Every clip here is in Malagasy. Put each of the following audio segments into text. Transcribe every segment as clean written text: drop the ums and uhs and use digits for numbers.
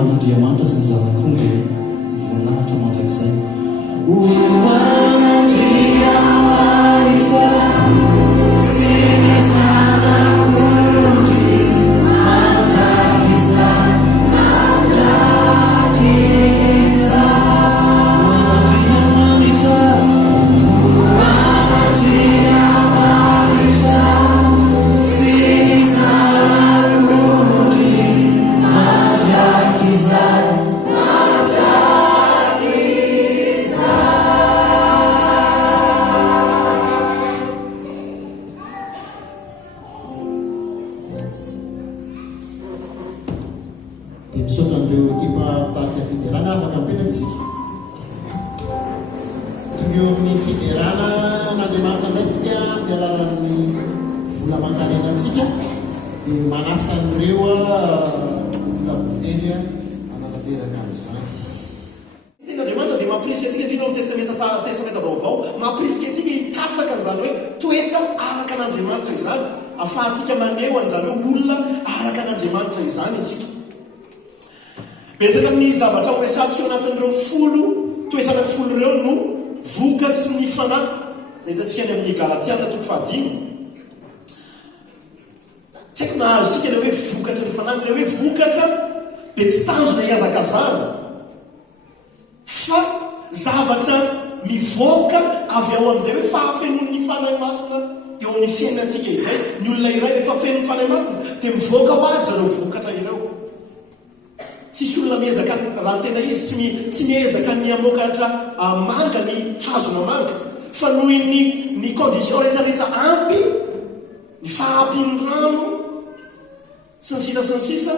Andriamanitra sy ny zanak'omby voninahitra mandrakizay. Betsaka amin'ny zavatra horesantsika eo anatin'ireo folo toetra anankifolo ireo no vokatry ny fanahy zay hitantsika any amin'ny Galatiana 5. Tsy haiko nahazo isika ilay hoe vokatry ny fanahy, ilay hoe vokatra dia tsy tanjona hiazakazana fa zavatra mivoaka avy ao amin'izay hoe fahafenon'ny fanahy masina eo amin'ny fiainantsika izay. Ny olona iray rehefa fenon'ny fanahy masina dia mivoaka ho azy ireo vokatra ireo. Tsisy olona miezaka raha tena izy tsy miezaka ny amokatra manga ny hazona manga fa noho ny condition rehetrarehetra ampy ny fahampin'ny rano sy ny sisa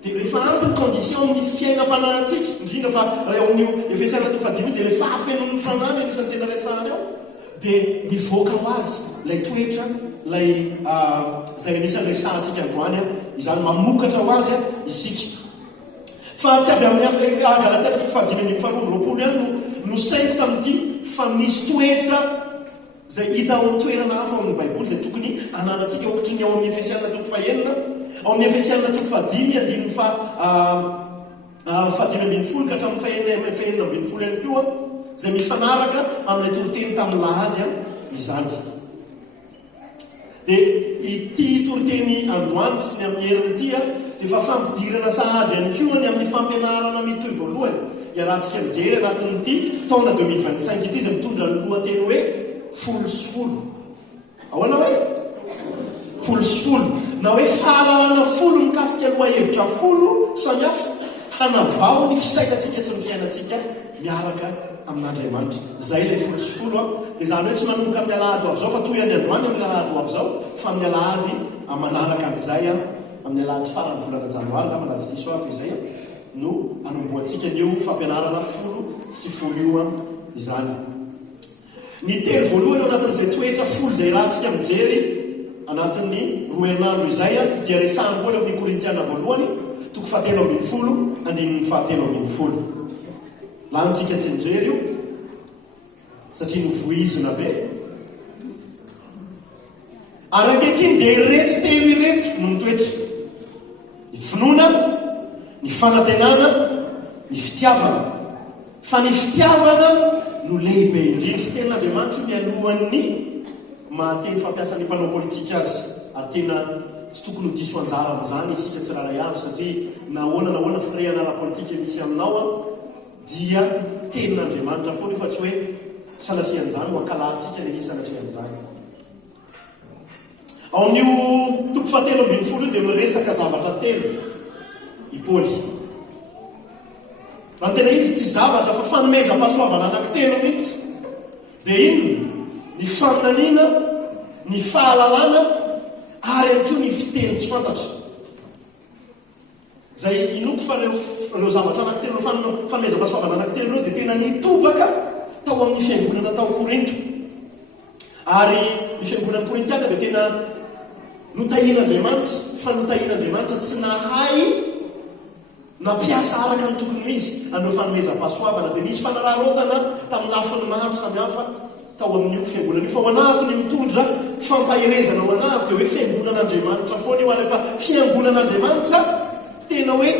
dia rehefa ampy ny condition amin'ny fiainam-panahintsika indrindra fa eo amin'io Efesiana 5 dia rehefa afenon'ny fanany anisan'ny tena resahany ao dia mivoaka ho azy ilay toetra ilay zay anisan'ny resahantsika androany izany mamokatra ho azy isika. Fa tsy avy amin'ny hafa Galatiana 5:20 ihany no saiko tamin'ity fa misy toetra zay hita ao amin'ny toerana hafa ao amin'ny Baiboly zay tokony ananantsika ohatra ny ao amin'ny Efesiana 5, ao amin'ny Efesiana 5:5 fa 5:12 ka hatramin'ny 5:12 ihany koa zay mifanaraka amin'ilay toriteny tamin'ny lahady izany. Dia ity toriteny androany sy ny amin'ny herin'ity dia efa fampidirana sahady ihany koa ny amin'ny fampianarana mitoy voalohany iarahantsika mijery anatin'ity taona 2025 ity zay mitondra ny lohateny hoe folo sy folo. Ahoana hoe folo sy folo na hoe fahalalana folo mikasika aloha hevitra folo samy hafa hanavao ny fisainantsika sy ny fiainantsika miaraka amin'Andriamanitra. Zay ilay folo sy folo dia izany hoe tsy manomboka amin'ny alahady ho avy zao fa toy any androany amin'ny alahady ho avy zao fa amin'ny alahady manaraka an'izay amin'ny alahady farany volana janoary na malatsy diso ato izay no anomboantsika nio fampianarana folo sy folo io izany. Ny telo voalohany ao anatin'izay toetra folo zay rahantsika mijery anatin'ny roa herinandro izay dia resahany koa leo amin'ny Korintiana voalohany 7:7-7:7. Lantsika tsy nijery io satria novoizina be. Ary ankehitriny dia ireto telo ireto no mitoetra: ny finoana, ny fanantenana, ny fitiavana. Fa ny fitiavana no lehibe indrindra. Tenin'Andriamanitra mialohan'ny mahateny fampiasan'ny mpanao politika azy, ary tena tsy tokony ho diso anjara amin'izany isika tsiraray avy satria nahoana fireana ara-politika misy aminao dia tenin'Andriamanitra foana fa tsy hoe salatrian'izany ho ankalatsika ilay izy salatrian'izany. Ao amin'io 7:12 dia miresaka zavatra telo i Paoly. Raha tena izy tsy zavatra fa fanomezam-pahasoavana anankitelo mihitsy. Dia inona? Ny faminaniana, ny fahalalana ary ihany koa ny fiteny tsy fantatra. Zay inoko fa ireo zavatra anankitelo fanomezam-pahasoavana anankitelo ireo dia tena nitobaka tao amin'ny fiangonana tao Korinto. Ary ny fiangonana Korintiana dia tena notahian'Andriamanitra, fa notahian'Andriamanitra tsy nahay nampiasa araka ny tokony izy anao fanomezam-pahasoavana. Dia nisy fanararotana tamin'ny lafiny maro samihafa tao amin'io fiangonana io. Fa ho anahako ny mitondra fampahirezana ho anahako dia hoe fiangonan'Andriamanitra foana io, ary rehefa fiangonan'Andriamanitra tena hoe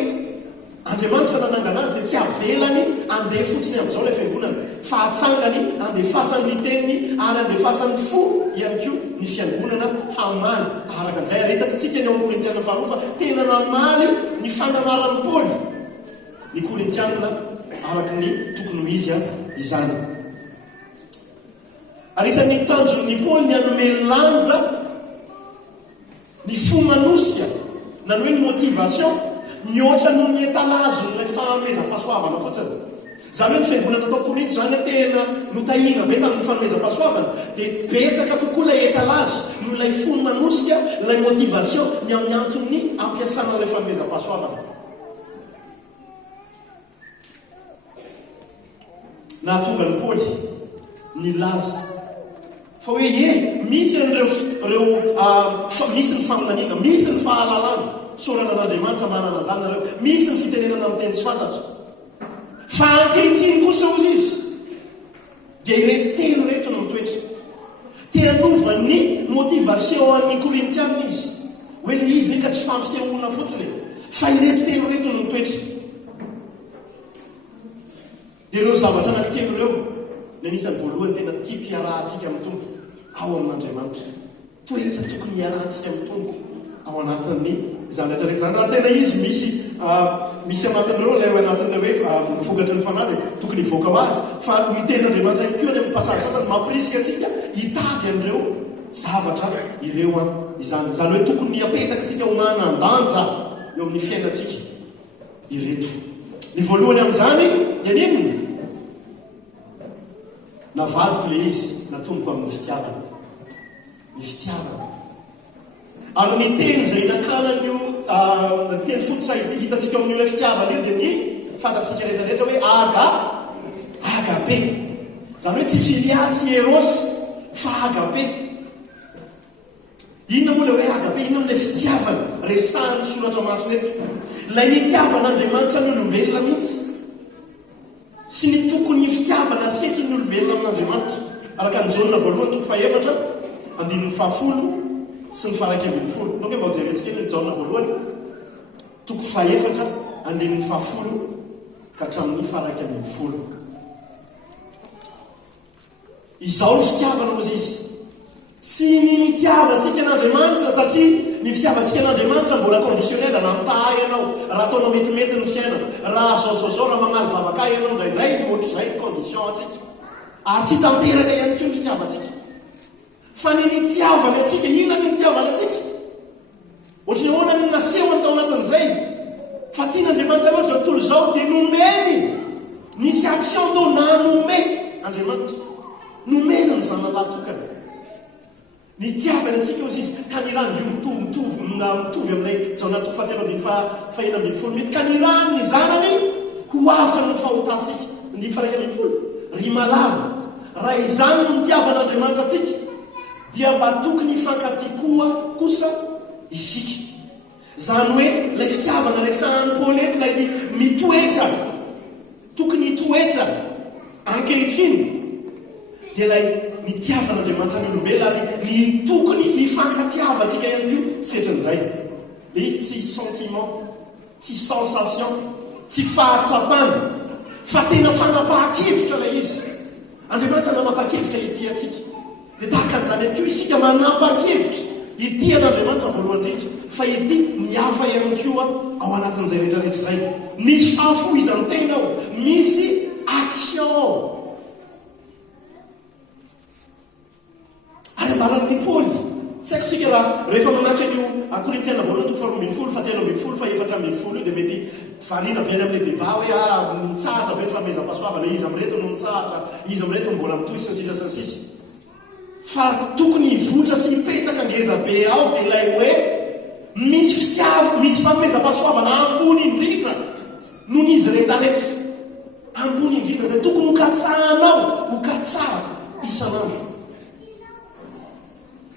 Andriamanitra nanangana azy dia tsy avelany andeha fotsiny amin'izao ilay fiangonana fa atsangany andefasany ny teniny ary andefasany fo ihany koa ny fiangonana hamany. Araka an'izay aretaka tsika ny ao amin'ny Korintiana faharoa fa tena namaly ny fananaran'ny Paoly ny Korintiana araka ny tokony ho izy izany. Ary isan'ny tanjon'ny Paoly ny hanome lanja ny fo manosika na hoe ny motivation mihoatra noho ny etalazon'ilay fanomezam-pahasoavana fotsiny. Zany hoe ny fiangonana tao Korinto zany tena notahina be tamin'ny fanomezam-pahasoavana dia betsaka kokoa ilay etalazy noho ilay fo manosika ilay motivation ny amin'ny antony ampiasana ilay fanomezam-pahasoavana. Nahatonga ny Paoly ny laza fa hoe misy misy ny faminaniana, misy ny fahalalana sorana an'Andriamanitra manana zany nareo, misy ny fitenenana amin'ny teny tsy fantatra. Fa ankehitriny kosa ozy izy dia ireto telo reto no mitoetra. Te hanova ny motivation amin'ny Korintiana izy hoe le izy ny ka tsy fampisehoana fotsiny fa ireto telo reto no mitoetra. Dia ireo zavatra anankitelo ireo ny anisan'ny voalohany tena tia mpiarahantsika amin'ny tompo ao amin'Andriamanitra. Toetra tokony hiarahantsika amin'ny tompo ao anatin'ny izany rehetrarehetra zany. Raha tena izy misy anatin'ireo ilay anatin'ilay hoe vokatry ny fanazy tokony hivoaka ho azy fa ny ten'Andriamanitra ihany koa ny amin'ny pasazy sasany mampirisika antsika hitady an'ireo zavatra ireo izany. Izany hoe tokony hiapetraka tsika ho manan-danja eo amin'ny fiainantsika ireto. Ny voalohany amin'izany dia ninona? Navadiko le izy natomboko amin'ny fitiavana. Ny fitiavana. Ary ny teny izay nakanan'io teny fototra hitantsika amin'ilay fitiavana io dia ny fantatsika rehetrarehetra hoe agape. Izany hoe tsy filia tsy eros fa agape. Inona moa ilay hoe agape? Inona ilay fitiavana resahan'ny soratra masina eto? Ilay nitiavan'Andriamanitra ny olombelona mihitsy sy ny tokony ny fitiavana setry ny olombelona amin'Andriamanitra. Araka ny Jaona voalohany toko 7 andininy 10 sy ny 11. Donc mba hojerentsika ny Jaona voalohany toko 7 andininy 10 ka hatramin'ny 11. Izao ny fitiavana moa izy. Tsy ny nitiavantsika n'Andriamanitra satria ny fitiavantsika n'Andriamanitra mbola conditionnel namtaha ianao raha ataonao metimety ny fiainana raha zao raha manaly vavaka ianao indraindray ohatr'izay condition atsika ary tsy tanteraka ihany koa ny fitiavantsika fa ny nitiavana atsika inona ny nitiavana atsika ohatra ny ahoana ny nasehoany tao anatin'izay fa tian'Andriamanitra loatra zao tontolo izao dia nomeny nisy action tao nanome Andriamanitra nomeny ny zanalahy tokana. Ny tiavana antsika ozy izy ka ny rano io mitovy amin'ilay Jaona toko 7 mihitsy ka ny rano ny zanany ho avitra ny fahotantsika ny 1 ry malala raha izany no nitiavan'Andriamanitra atsika dia mba tokony hifankatikoa kosa isika. Zany hoe ilay fitiavana resahan'ny Paoly eto ilay mitoetra tokony hitoetra ankehitriny dia ilay nitiavan'Andriamanitra ny olombelona ary ny tokony hifankatiavantsika ihany koa setran'izay. Dia izy tsy sentiment, tsy sensation, tsy fahatsapana fa tena fanapahan-kevitra ilay izy. Andriamanitra nanapa-kevitra ity atsika. Dia tahaka an'izany ihany koa isika manapa-kevitra ity an'Andriamanitra voalohany indrindra fa ity ny hafa ihany koa ao anatin'izay rehetrarehetra izay. Misy fahafoizan'ny tena ao, misy action ao. Ary ambaran'ny Paoly tsy haiko tsika raha rehefa mamaky an'io Korintiana voalohany toko 12 fa 13 fa 14 io dia mety variana biany amin'ilay débat hoe mitsahatra ve ny fanomezam-pahasoavana izy amin'reto no mitsahatra izy amin'reto no mbola mitohy sy ny sisa fa tokony hivotra sy hipetraka ngeza be ao dia ilay hoe misy fitiavana misy fanomezam-pahasoavana ambony indrindra noho ny izy rehetrarehetra ambony indrindra izay tokony hokatsahanao hokatsara isan'andro.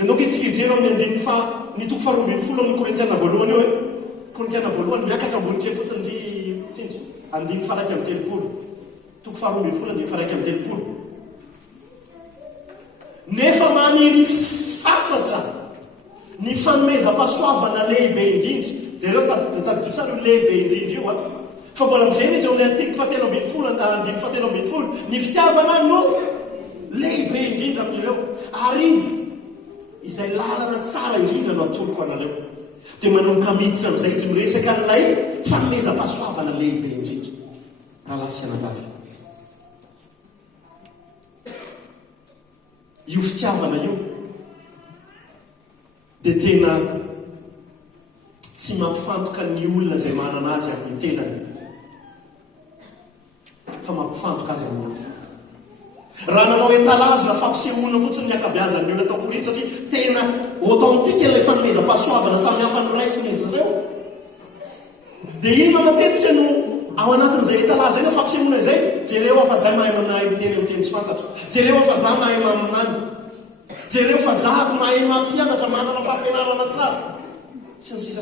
Donc itsika hijery amin'ny andininy ny toko 12 amin'ny Korintiana voalohany eo hoe Korintiana voalohany miakatra ambony kely fotsiny ry tsinjo andininy 1:30 toko 12 andininy 1:30 nefa maniry fatratra ny fanomezam-pahasoavana lehibe indrindra jereo tadidro tsara io lehibe indrindra io fa mbola mivena izy amin'ny antiko fahatelo ambin'ny folo andiny fahatelo ambin'ny folo ny fitiavana no lehibe indrindra amin'ireo arivo izay lalana tsara indrindra no atoloko anareo dia manomboka miditra amin'izay izy miresaka n'ilay fanomezam-pahasoavana lehibe indrindra raha lasy anabavy io fitiavana io dia tena tsy mampifantoka ny olona izay manana azy amin'ny tenany fa mampifantoka azy amin'ny hafa raha nanao etalazy na fampisehoana fotsiny ny akabeazan'ny olona atao koriny satria tena authentique ilay fanomezam-pahasoavana samy hafa no raisin'izy ireo dia ino matetika no ao anatin'izay etalazy zay na fampisehoana izay jereo fa zay mahay manahy miteny amin'ny teny tsy fantatra jereo fa za mahay maminany jereo fa zako mahay mampianatra manana fampianarana tsara sy ny sisa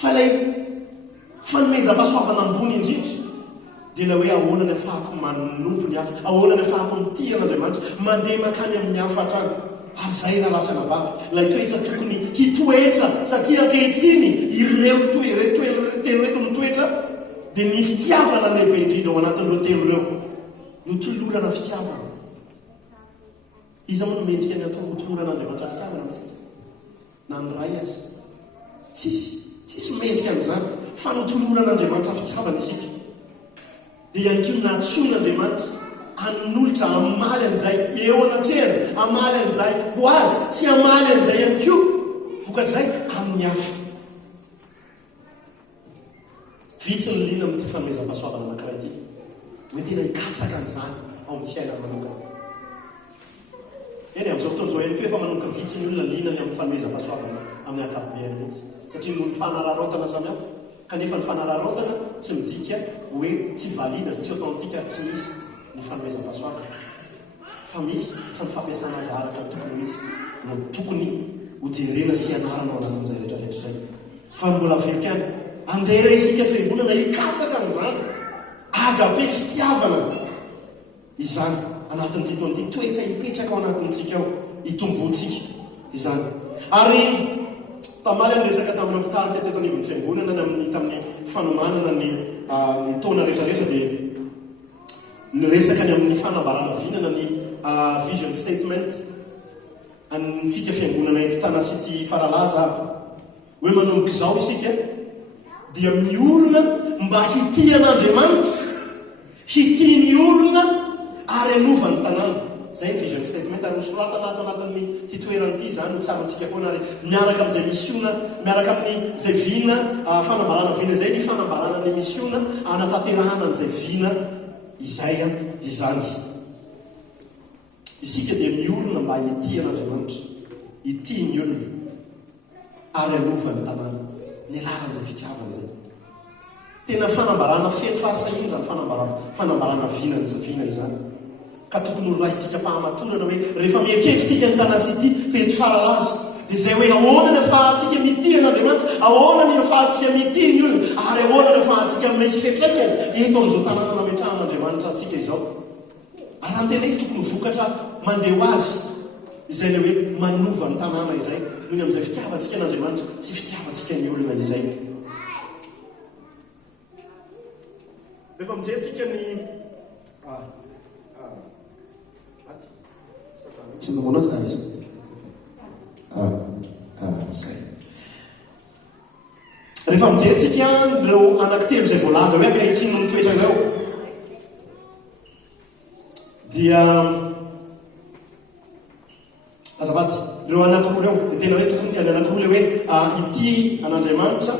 fa ilay fanomezam-pahasoavana ambony indrindra dia ilay hoe ahoana ny afahako manompo ny hafa ahoana ny afahako mity an'Andriamanitra mandeha makany amin'ny hafa hatrany ary zay raha lasa nabavy ilay toetra tokony hitoetra satria ankehitriny ireo telo reto mitoetra dia ny fitiavana lehibe indrindra ao anatin'ireo telo ireo no tolorana fitiavana iza moa no mendrika ny atao toloran'Andriamanitra fitiavana amintsika na ny ray azy tsisy mendrika amin'izany fa no toloran'Andriamanitra fitiavana isika dia ihany koa natsoin'Andriamanitra hanolotra amaly an'izay eo anatrehany amaly an'izay ho azy sy amaly an'izay ihany koa vokatrizay amin'ny hafa vitsy ny lina amin'ity fanomezam-pahasoavana anankiray ity hoe tena hikatsaka an'izany ao amin'ny fiainana manokana eny amin'izao fotoana izao ihany koa efa manomboka vitsy ny olona linany amin'ny fanomezam-pahasoavana amin'ny ankapobeny mihitsy satria no ny fanararaotana samihafa kanefa ny fanararaotana tsy midika hoe tsy valide sy tsy authentique tsy misy ny fanomezam-pahasoavana fa misy fa ny fampiasana azy araka tokony misy no tokony hojerena sy anarana ao anatin'izay rehetrarehetra zay fa mbola afrikany andeha isika fiangonana hikatsaka amin'izany agabe fitiavana izany anatin'ity toan'ity toetra hipetraka ao anatin'tsika ao hitombotsika izany ary tamaly ny resaka tamin'ny ampitary teteto anivon'ny fiangonana tamin'ny fanomanana ny taona rehetrarehetra dia ny resaka ny amin'ny fanambarana vinana ny vision statement antsika fiangonana eto Tanasity Faralaza hoe manomboka izao isika dia miorona mba hitian'Andriamanitra hitia ny olona ary anovany tanàna zay ny vision statement ary nosoratana ato anatin'ny titoeran'ity zany no tsarantsika foana ary miaraka amin'izay misiona miaraka amin'izay vina fanambarana vina zay ny fanambarana ny misiona anatanterahana an'izay vina izany isika dia miorona mba hitian'Andriamanitra hitia ny olona ary anovany tanàna ny alalan'izay fitiavana zay tena fanambarana feno fahasahina zany fanambarana vina izany ka tokony raisika mpahamatorana hoe rehefa mieritreritritsika ny Tanasity teto Faralaza dia izay hoe ahoana ny afahantsika mitia an'Andriamanitra ahoana ny afahantsika mitia ny olona ary ahoana ny afahantsika misy fetraikany eto amin'izao tanàna nametrahan'Andriamanitra antsika izao ary antena izy tokony vokatra mandeha ho azy izay le hoe manova ny tanàna izay noho ny amin'izay fitiavantsika an'Andriamanitra sy fitiavantsika ny olona izay rehefa mijeyntsika ny tsy namoana azy izy rehefa mijeyntsika reo anankitelo izay voalaza hoe ankehitriny no mitoetra ireo dia azafady reo anankiroa reo dia tena hoe tokony ny anankiroa le hoe ity an'Andriamanitra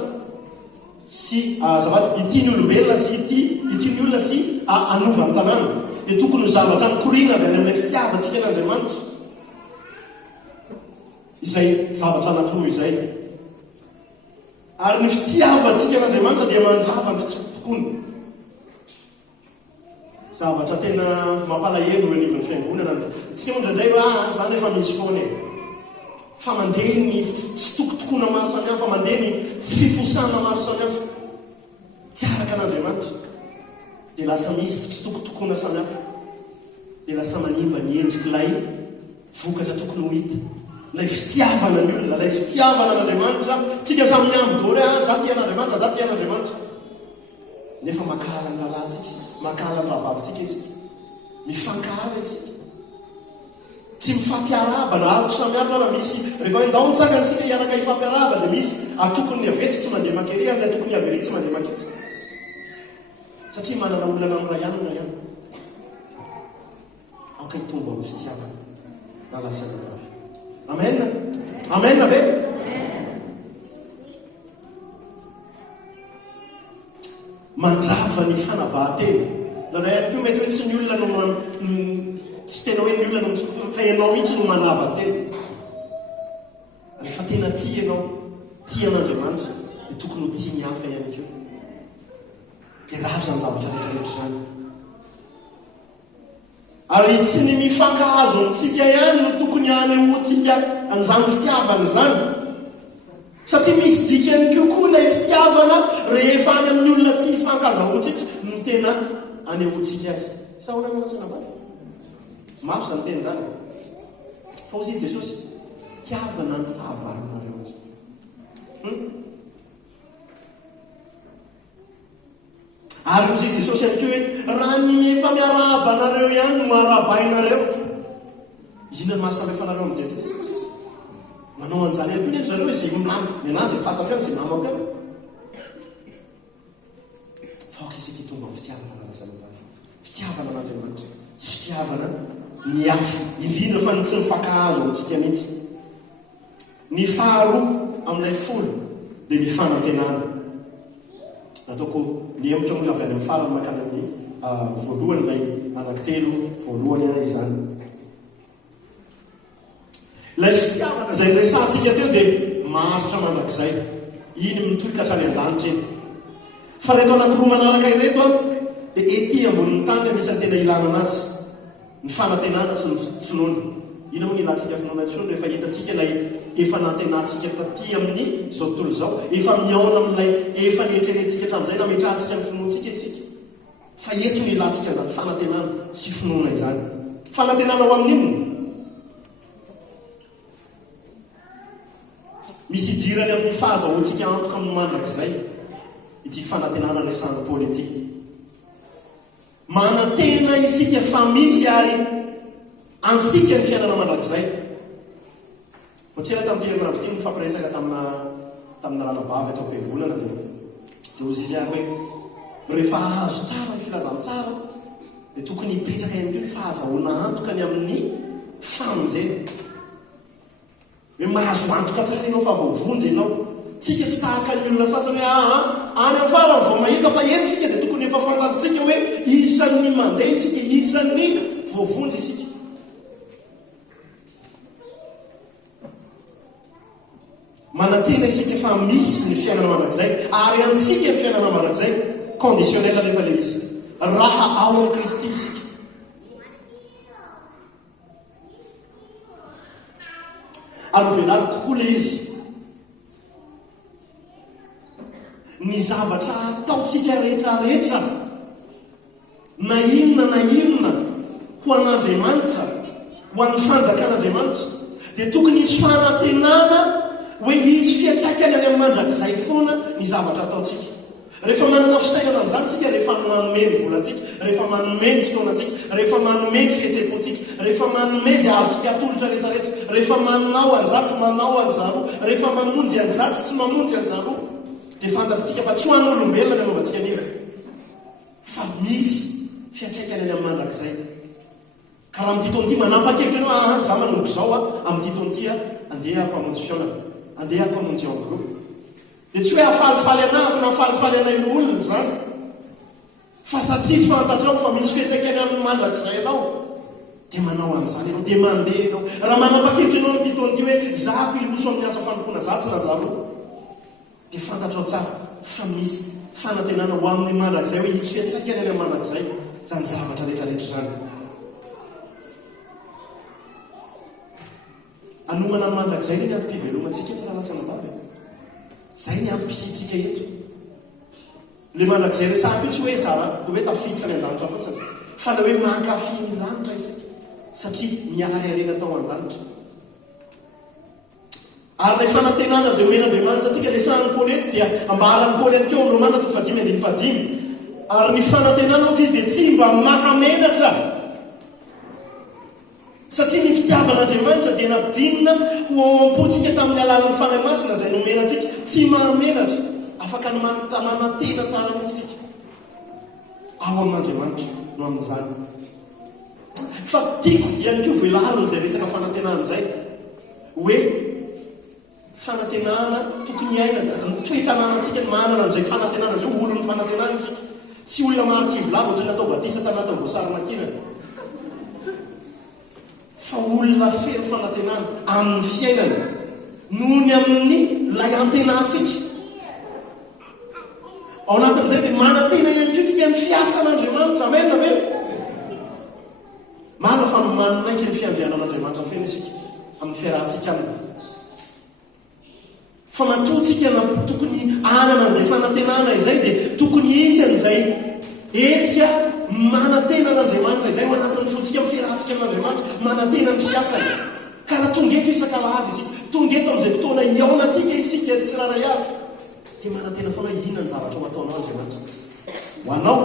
sy azafady ity ny olombelona sy ity ny olona sy anova ny tanàna dia tokony ho zavatra mikorina avy any amin'ilay fitiavantsika an'Andriamanitra izay zavatra anankiroa izay ary ny fitiavantsika an'Andriamanitra dia mandrava ny fitsopokony zavatra tena mampalahelo hoe anivon'ny fiangonana tsika moa indraindray hoe zany efa misy foana fa mandeha ny fitokotokona maro samihafa mandeha ny fifosana maro samihafa tsy araka an'Andriamanitra dia lasa misy fitokotokona samihafa dia lasa manimba ny endrik'ilay vokatra tokony ho hita lay fitiavana ny olona, lay fitiavana an'Andriamanitra. Tsika samy miamby-dory za ty an'Andriamanitra, za ty an'Andriamanitra. Nefa makala ny lalantsika, makala ny rahavavintsika isika, mifankala isika, tsy mifampiarabana. Ary samihafa raha misy rehefa indao nitsakantsika hiaraka hifampiaraba dia misy atokony ny avetsy tsy mandeha makery ary ny atokony avery tsy mandeha makitsy, satria manana olana amin'ray ihany. Aoka hitombo amin'ny fitiavana na lasa ny avy. Amen. Amen ve? Mandrava ny fanavahan-tena. Nanao ihany koa mety hoe tsy ny olona no tsy tena hoe ny olona no fa ianao mihitsy no manava-tena. Rehefa tena tia ianao, tia an'Andriamanitra, dia tokony ho tia ny hafa ihany koa. Dia raha zany zavatra rehetrarehetra zany. Ary tsy ny mifankahazo amintsika ihany no tokony hanehoantsika an'izany fitiavana izany. Satria misy dikany kokoa ilay fitiavana rehefa any amin'ny olona tsy hifankahazoantsika no tena hanehoantsika azy. Sa hoana manasana vavy? Mafy zany teny zany. Fa hozy izy Jesosy, tiavana ny fahavarana azy. Ary hozy izy Jesosy ihany koa hoe raha ny efa miarabanareo ihany no arabainareo. Inona ny mahasamihafa anareo amin'izay Kristy? Manao an'izany ihany koa ny zareo hoe izay milamy ny anazy fantatra eo izay namako eo. Fa isika hitomba amin'ny fitiavana rarazanavavy, fitiavana an'Andriamanitra, sy fitiavana ny hafa, indrindra fa tsy mifankahazo amintsika mihitsy. Ny faharoa amin'ilay folo dia ny fanantenana. Nataoko nihemotra moa avy any amin'ny farany makany amin'ny voalohany ilay anankitelo voalohany izany. Ilay fitiavana izay resantsika teo dia maharitra mandrakizay. Iny mitohika hatrany an-danitra iny. Fa reto anankiroa manaraka ireto dia ety ambonin'ny tany anisan'ny tena ilana anazy. Ny fanantenana sy ny finoana. Ina moa ny ilantsika finoana intsony rehefa hitantsika ilay efa nantenantsika taty amin'ny izao tontolo izao, efa miaona amin'ilay efa nietrenetsika hatramin'izay nametrahantsika amin'ny finoantsika isika. Fa eto ny ilantsika zany fanantenana sy finoana izany. Fanantenana ho amin'inona? Misy idirany amin'ny fahazahoantsika antoka amin'ny mandrakizay ity fanantenana resahana politika. Manantena isika fa misy ary antsika ny fiainana mandrakizay. Tsela tamin'ity andro ity mifampiresaka tamina ranabavy atao am-piangonana dia ozy izy ihany hoe rehefa azo tsara ny filazany tsara dia tokony hipetraka ihany koa ny fahazahoana antoka ny amin'ny famonjena. Hoe mahazo antoka tsara ianao fa vaovonjy ianao. Tsika tsy tahaka ny olona sasany hoe any amin'ny farany vao mahita fa eny isika dia tokony efa fantatsika hoe isan'ny mandeha isika, isan'ny voavonjy isika. Manantena isika fa misy ny fiainana mandrakizay, ary antsika ny fiainana mandrakizay conditionnel rehefa le izy raha ao amin'ny Kristy isika. Alovenary kokoa le izy ny zavatra ataotsika rehetrarehetra na inona ho an'Andriamanitra, ho an'ny fanjakan'Andriamanitra, dia tokony hisy fanantenana hoe hisy fiantraikany any amin'ny mandrakizay foana ny zavatra ataotsika. Rehefa manana fisainana amin'izany tsika, rehefa manome ny volantsika, rehefa manome ny fotoanantsika, rehefa manome ny fihetsepontsika, rehefa manome izay azontsika atolotra rehetrarehetra, rehefa manao an'izany sy manao an'izaro, rehefa mamonjy an'izany sy mamonjy an'izaro, dia fantatsika fa tsy ho an'olombelona ny anaovantsika neva, fa misy fiantraikany any amin'ny mandrakizay. Ka raha amin'ity taon'ity manapa-kevitra ianao za manomboka izao amin'ity taon'ity andehako hamonjy fiaonana, andehako hamonjy eo amin'ny groupe. Dia tsy hoe hafalifaly anako na hafalifaly anay olona zany, fa satria fantatrao fa misy fiantraikany amin'ny mandrakizay ianao dia manao an'izany ianao, dia mandeha ianao. Raha manapa-kevitra ianao amin'ity taon'ity hoe zako hiroso amin'ny asa fanompoana za tsy lazaro, dia fantatrao tsara fa misy fanantenana ho amin'ny mandrakizay hoe hisy fiantraikany any amin'ny mandrakizay zany zavatra rehetrarehetra zany. Anomana ny mandrakizay ny antom-pivelomantsika eto raha lasana vavy. Zay ny antom-pisitsika eto. Le mandrakizay resahako io tsy hoe zara hoe tafiditra ny an-danitra fotsiny, fa le hoe mankafy ny lanitra isika satria miary arena tao an-danitra. Ary ilay fanantenana izay hoen'Andriamanitra antsika ilay sanin'ny Paoly eto dia ambaran'ny Paoly ihany keo amin'ny Romana 5:5. Ary ny fanantenana ohatra izy dia tsy mba mahamenatra. Satria ny fitiavan'Andriamanitra dia nampidinina ho ao am-pontsika tamin'ny alalan'ny fanahy masina izay nomena antsika. Tsy mahamenatra, afaka ny manantena tsara mihitsy isika. Ao amin'Andriamanitra no amin'izany. Fa tiako ihany koa velarina izay resaka fanantenana izay. Hoe fanantenana tokony aina toetrananantsika ny manana an'izay fanantenana izay olon'ny fanantenana isika. Tsy olona marikivylava ohatry natao batisa tanatin'ny voasary makinana. Fa olona feno fanantenana amin'ny fiainana noho ny amin'ny lay antenantsika. Ao anatin'izay dia manantena ihany koa tsika ny fiasan'Andriamanitra. Amen, amen. Mana fa manaiky ny fiandrianan'Andriamanitra feno isika amin'ny fiarahantsika aminy. Fa matoatsika na tokony anana an'izay fanantenana izay dia tokony isy an'izay etsika manantena n'Andriamanitra izay ho anatin'ny fontsika amin'ny fiarahantsika amin'Andriamanitra, manantena ny fiasana. Ka raha tonga eto isan-kalahady isika, tonga eto amin'izay fotoana iaonantsika isika tsiraray avy, dia manantena foana inona ny zavatra ho ataonao Andriamanitra. Ho anao,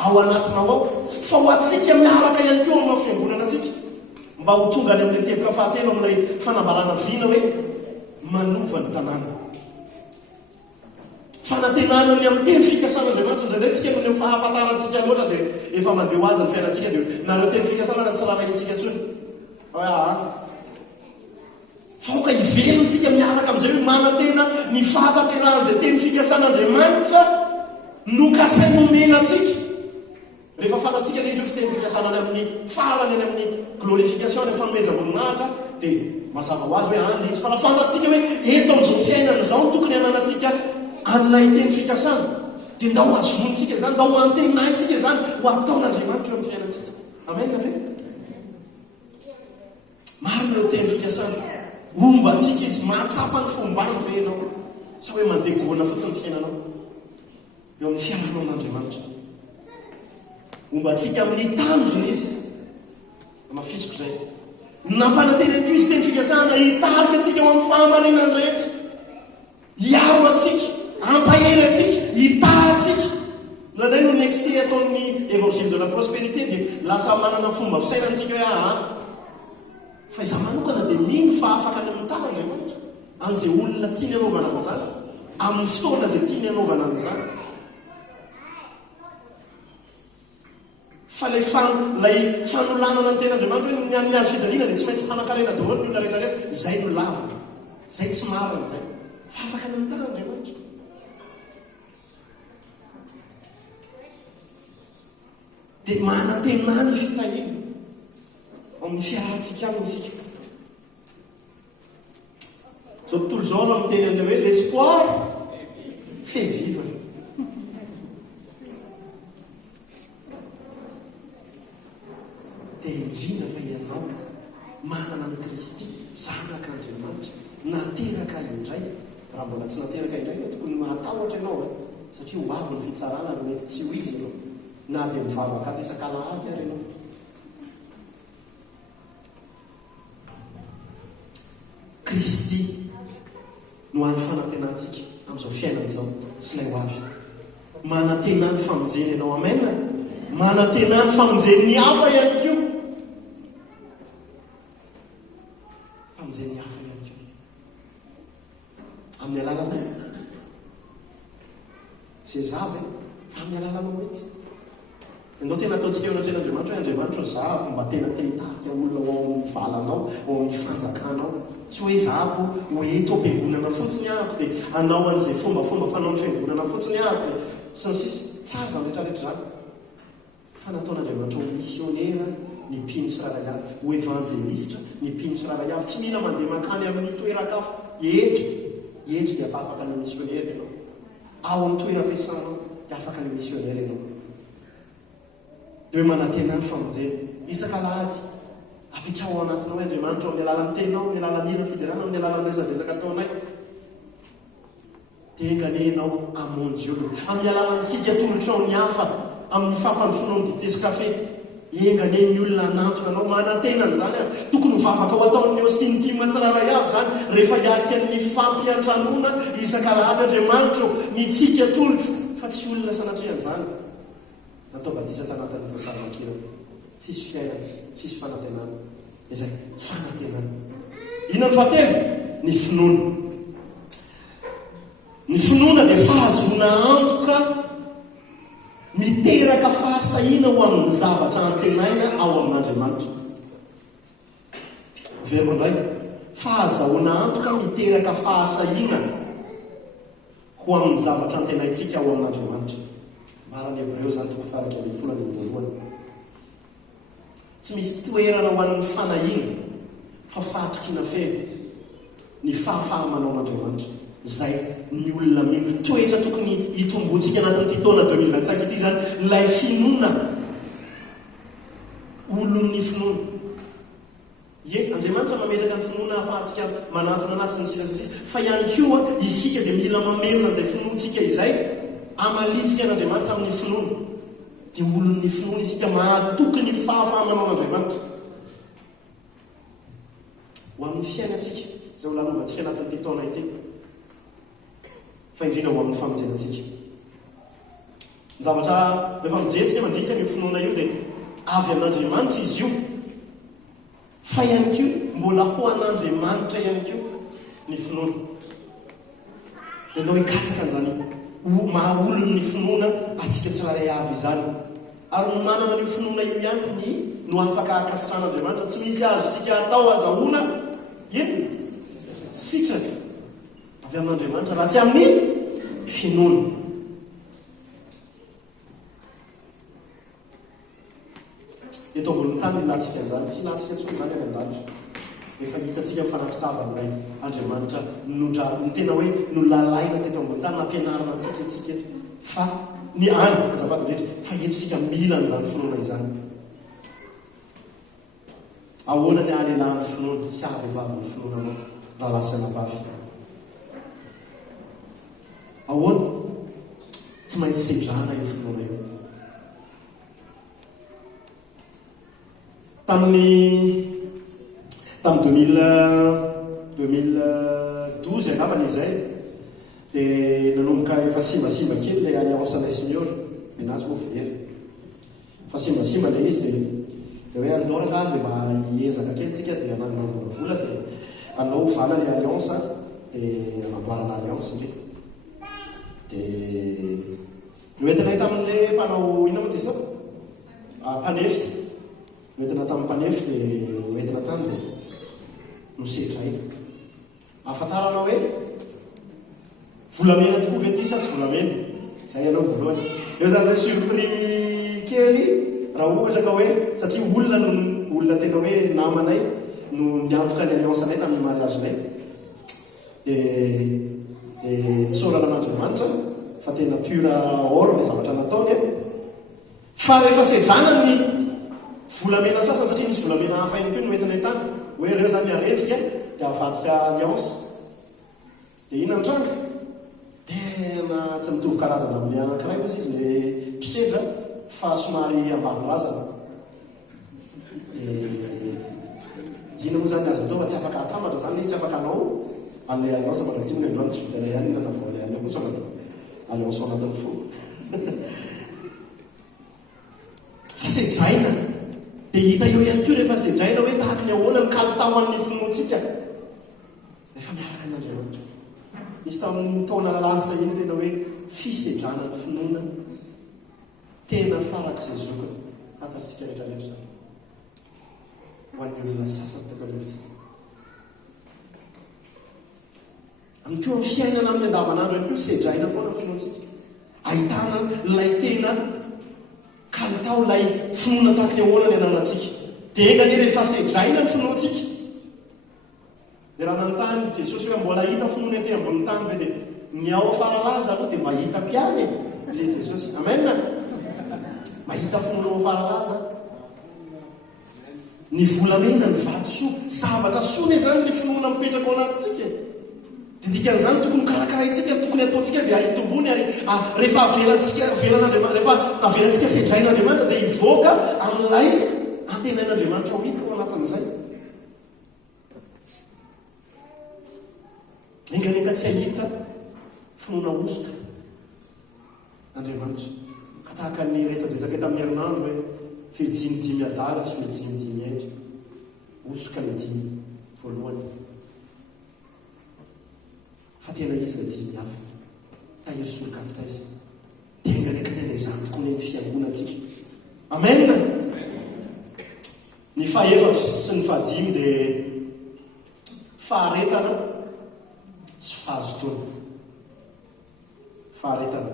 ao anatinao ao, fa ho atsika miaraka ihany koa amin'ny fiangonana antsika, mba ho tonga any amin'ny teboka fahatelo amin'ilay fanambalana viana hoe manova ny tanàna. Fanantenana ny amin'ny teny fikasan'Andriamanitra indraindray tsika no ny fahafantarantsika loatra dia efa mandeha ho azy ny fiainantsika dia nareo teny fikasana tsy rarahitsika intsony. Faoka ivelontsika miaraka amin'izay hoe manantena ny fahatanteran'izay teny fikasan'Andriamanitra no kasay nomena antsika. Rehefa fantatsika ilay izy hoe fiteny fikasana any amin'ny farany any amin'ny glorification ny fanomezam-boninahitra dia mazava ho azy hoe any izy. Fa raha fantatsika hoe eto amin'izao fiainana izao tokony hananantsika an'ilay teny fikasana dia ndao azontsika izany, ndao antenaitsika izany ho ataon'Andriamanitra eo amin'ny fiainantsika. Amen na ve? Maro ireo teny fikasana ombantsika izy mahatsapa ny fombany ve ianao sa hoe mandeha goana fotsiny ny fiainanao eo amin'ny fiainanao amin'Andriamanitra. Ombantsika amin'ny tanjony izy mafisiko izay nampanantena koa izy teny fikasana hitarika atsika eo amin'ny fahamarinany rehetra, hiaro atsika, ampahery atsika, hitara atsika. Nandray no nexé ataon'ny évangile de la prospérité dia lasa manana fomba fisainantsika hoe fa izaho manokana dia nino fa afaka ny amin'ny tara Andriamanitra an'izay olona tiany hanaovana an'izany, amin'ny fotoana izay tiany hanaovana an'izany. Fa ilay fanolanana ny ten'Andriamanitra hoe ny azo fidaliana dia tsy maintsy mpanan-karena daholo ny olona rehetrarehetra, izay no lavina, izay tsy marina izay. Fa afaka ny amin'ny tara Andriamanitra. Dia manantenana ny fitahina amin'ny fiarahantsika aminy isika. Zao tontolo izao no amin'ny teny an'ilay hoe l'espoir fait vivre. Dia indrindra fa ianao manana ny Kristy, zanak'Andriamanitra, nateraka indray. Raha mbola tsy nateraka indray dia tokony mahatahotra ianao satria ho avy ny fitsarana no mety tsy ho izy ianao, na dia mivavaka ato isan-kalahady ary ianao. Kristy no any fanantenantsika amin'izao fiainana izao sy ilay ho avy. Manantena ny famonjeny ianao. Amen. Manantena ny famonjeny ny hafa ihany koa. Famonjeny ny hafa ihany koa amin'ny alalana izay zavy fa amin'ny alalana mihitsy. Ianao tena ataontsika eo anatreh'Andriamanitra hoe Andriamanitra zahako mba tena te hitarika olona ao amin'ny valanao, ao amin'ny fanjakanao. Tsy hoe zahako ho eto am-piangonana fotsiny ahako dia anao an'izay fombafomba fanao ny fiangonana fotsiny ahako sy ny sisa. Tsara izany rehetrarehetra izany. Fa nataon'Andriamanitra ho misionera ny mpino tsiraray avy, ho evanjelistra ny mpino tsiraray avy. Tsy mila mandeha makany amin'ny toeran-kafa. Eto dia fa afaka ny misionera ianao. Ao amin'ny toeram-piasanao dia afaka ny misionera ianao. Dia hoe manantena ny famonjena isan-kalahady. Apetrao ao anatinao Andriamanitra amin'ny alalan'ny tenao, amin'ny alalan'ny hira fiderana, amin'ny alalan'ny resadresaka ataonay. Dia enganenao hamonjy olo amin'ny alalan'ny sika tolotrao ny hafa, amin'ny fampandrosoana amin'ny dite sy kafe. engane ny olona anatona anao manantenany zany tokony hovavaka ho ataon'ny ostinitime tsiraray avy zany rehefa hiatrika ny fampiantranona isan-kalahady Andriamanitra mitsika tolotro fa tsy olona sanatriany zany natao batisa tanatin'ny voasaravankira tsisy fiainana tsisy fanantenana izay fanantenana inona ny fahatelo ny finoana. Ny finoana dia fahazona antoka miteraka fahasahiana ho amin'ny zavatra antenaina ao amin'Andriamanitra. Verbo indray, fahazahoana antoka miteraka fahasahiana ho amin'ny zavatra antenaintsika ao amin'Andriamanitra. Marany Hebreo zany toko faraka amin'ny folo amin'ny voalohany. Tsy misy toerana ho an'ny fanahiana fa fahatokiana feno ny fahafahamanao an'Andriamanitra. Zay ny olona toetra tokony hitombontsika anatin'ity taona 2025 ity zany ilay finoana, olon'ny finoana. Andriamanitra mametraka ny finoana ahafahantsika manatona anazy sy ny sisa fa ihany koa isika dia mila mamelona an'izay finoantsika izay amalitsika an'Andriamanitra amin'ny finoana. Dia olon'ny finoana isika mahatoky ny fahafahamanao an'Andriamanitra ho amin'ny fiainantsika izay ho lalovantsika anatin'ity taona ity. Fa indrindra ho amin'ny famonjenantsika. Ny zavatra rehefa mijentsika mandinika ny finoana io dia avy amin'Andriamanitra izy io. Fa ihany koa mbola ho an'Andriamanitra ihany koa ny finoana. Dia nao hikatsaka an'izany mahaolony ny finoana atsika tsiraray avy izany. Ary manana ny finoana io ihany no afaka hakasitrahan'Andriamanitra. Tsy misy azo tsika atao azahoana ino sitraka avy amin'Andriamanitra raha tsy amin'ny finoana. Eto ambonin'ny tany ilatsika an'izany, tsy ilatsika intsony zany an-danitra. Efa hitatsika mifanatitavana Andriamanitra ny tena hoe no lalaina teto ambonin'ny tany nampianarana antsika itsika fa ny any azafady rehetra fa etosika mila an'izany finoana izany. Ahoana ny ahalehilahin'ny finoana sy ahavehivavy ny finoana anao raha lasa anavavy. Ahoana tsy maintsy sedrana io finoana io. Tamin'ny 2012 angambany izay dia nanomboka efa simbasimba kely ilay alliance lay senior anazy moa very fa simbasimba ilay izy dia hoe andao angany dia mba hiezaka kely tsika dia anangonambona vola dia anao vala ilay alliance dia anamboarana alliance ndre dia noentinay tamin'ilay mpanao ina moa ty zao mpanefy noentina tamin'ny mpanefy dia noentina tany dia nosedray ahafantarana hoe volamena tokoa ve ty sa tsy volamena zay ianao voalohany eo zany zay surpris kely raha ohatra ka hoe satria olona tena hoe namanay no niantoka ny alliance anay tamin'ny mariage nay dia misaorana an'Andriamanitra fa tena pura or ny zavatra nataony fa rehefa sedrana ny volamena sasany satria misy volamena hafa ihany koa no entinay tany hoe reo zany arendrika dia avadika alliance dia ina nitranga tena tsy mitovy karazana amin'ny anankiray ozy izy le mpisedra fa somary ambany razana. Ina moa zany azo atao fa tsy afaka atambatra zany izy tsy afaka anao an'ilay alliance mandraky ty androany tsy vidana ihany inana voalay alliance alliance ao anatin'ny fo fa sedraina dia hita eo ihany koa rehefa sedraina hoe tahaka ny ahoana ny kalitahoan'ny finoantsika rehefa miaraka an'Andriamanitra. Misy tamin'ny taona lasa iny tena hoe fisedrana ny finoana tena farak'izay zokany fantasika rehetrarehetra zany ho an'ny olona sasany takalevitsika. Any koa amin'ny fiainana amin'ny andavanandro ihany koa sedraina foana ny finoantsika. Ahitana ilay tena kalitao ilay finoana tahaka ny ahoana ny ananantsika. Dia engany rehefa sedraina ny finoantsika. Dia raha nanontany Jesosy hoe mbola hita finoana ety ambonin'ny tany ve dia ny ao afara laza aloha dia mahita mpiany re Jesosy. Amen. Mahita finoana ao afara laza. Ny volamena ny vatosoa zavatra soa ne zany ny finoana mipetraka ao anatintsika. Dikan'izany tokony karakaraintsika tokony ataontsika dia hitombony ary rehefa rehefa avelantsika sedrain'Andriamanitra dia hivoaka amin'ilay antenain'Andriamanitra ho hita ao anatin'izay. Enganenga tsy hahita finoana osoka Andriamanitra. Ka tahaka ny resadresaka tamin'ny herinandro hoe fihetsiny 5 adala sy fihetsiny 5 endry. Osoka ny 5 voalohany. Fa tena izy le 5 hafa. Tahiry solokafita izy. Tenga ndraiky tena izany tokoa ny fiangonana antsika. Amen. Ny fahaefatra sy ny fahadimy dia faharetana sy fahazotoana. Faharetana.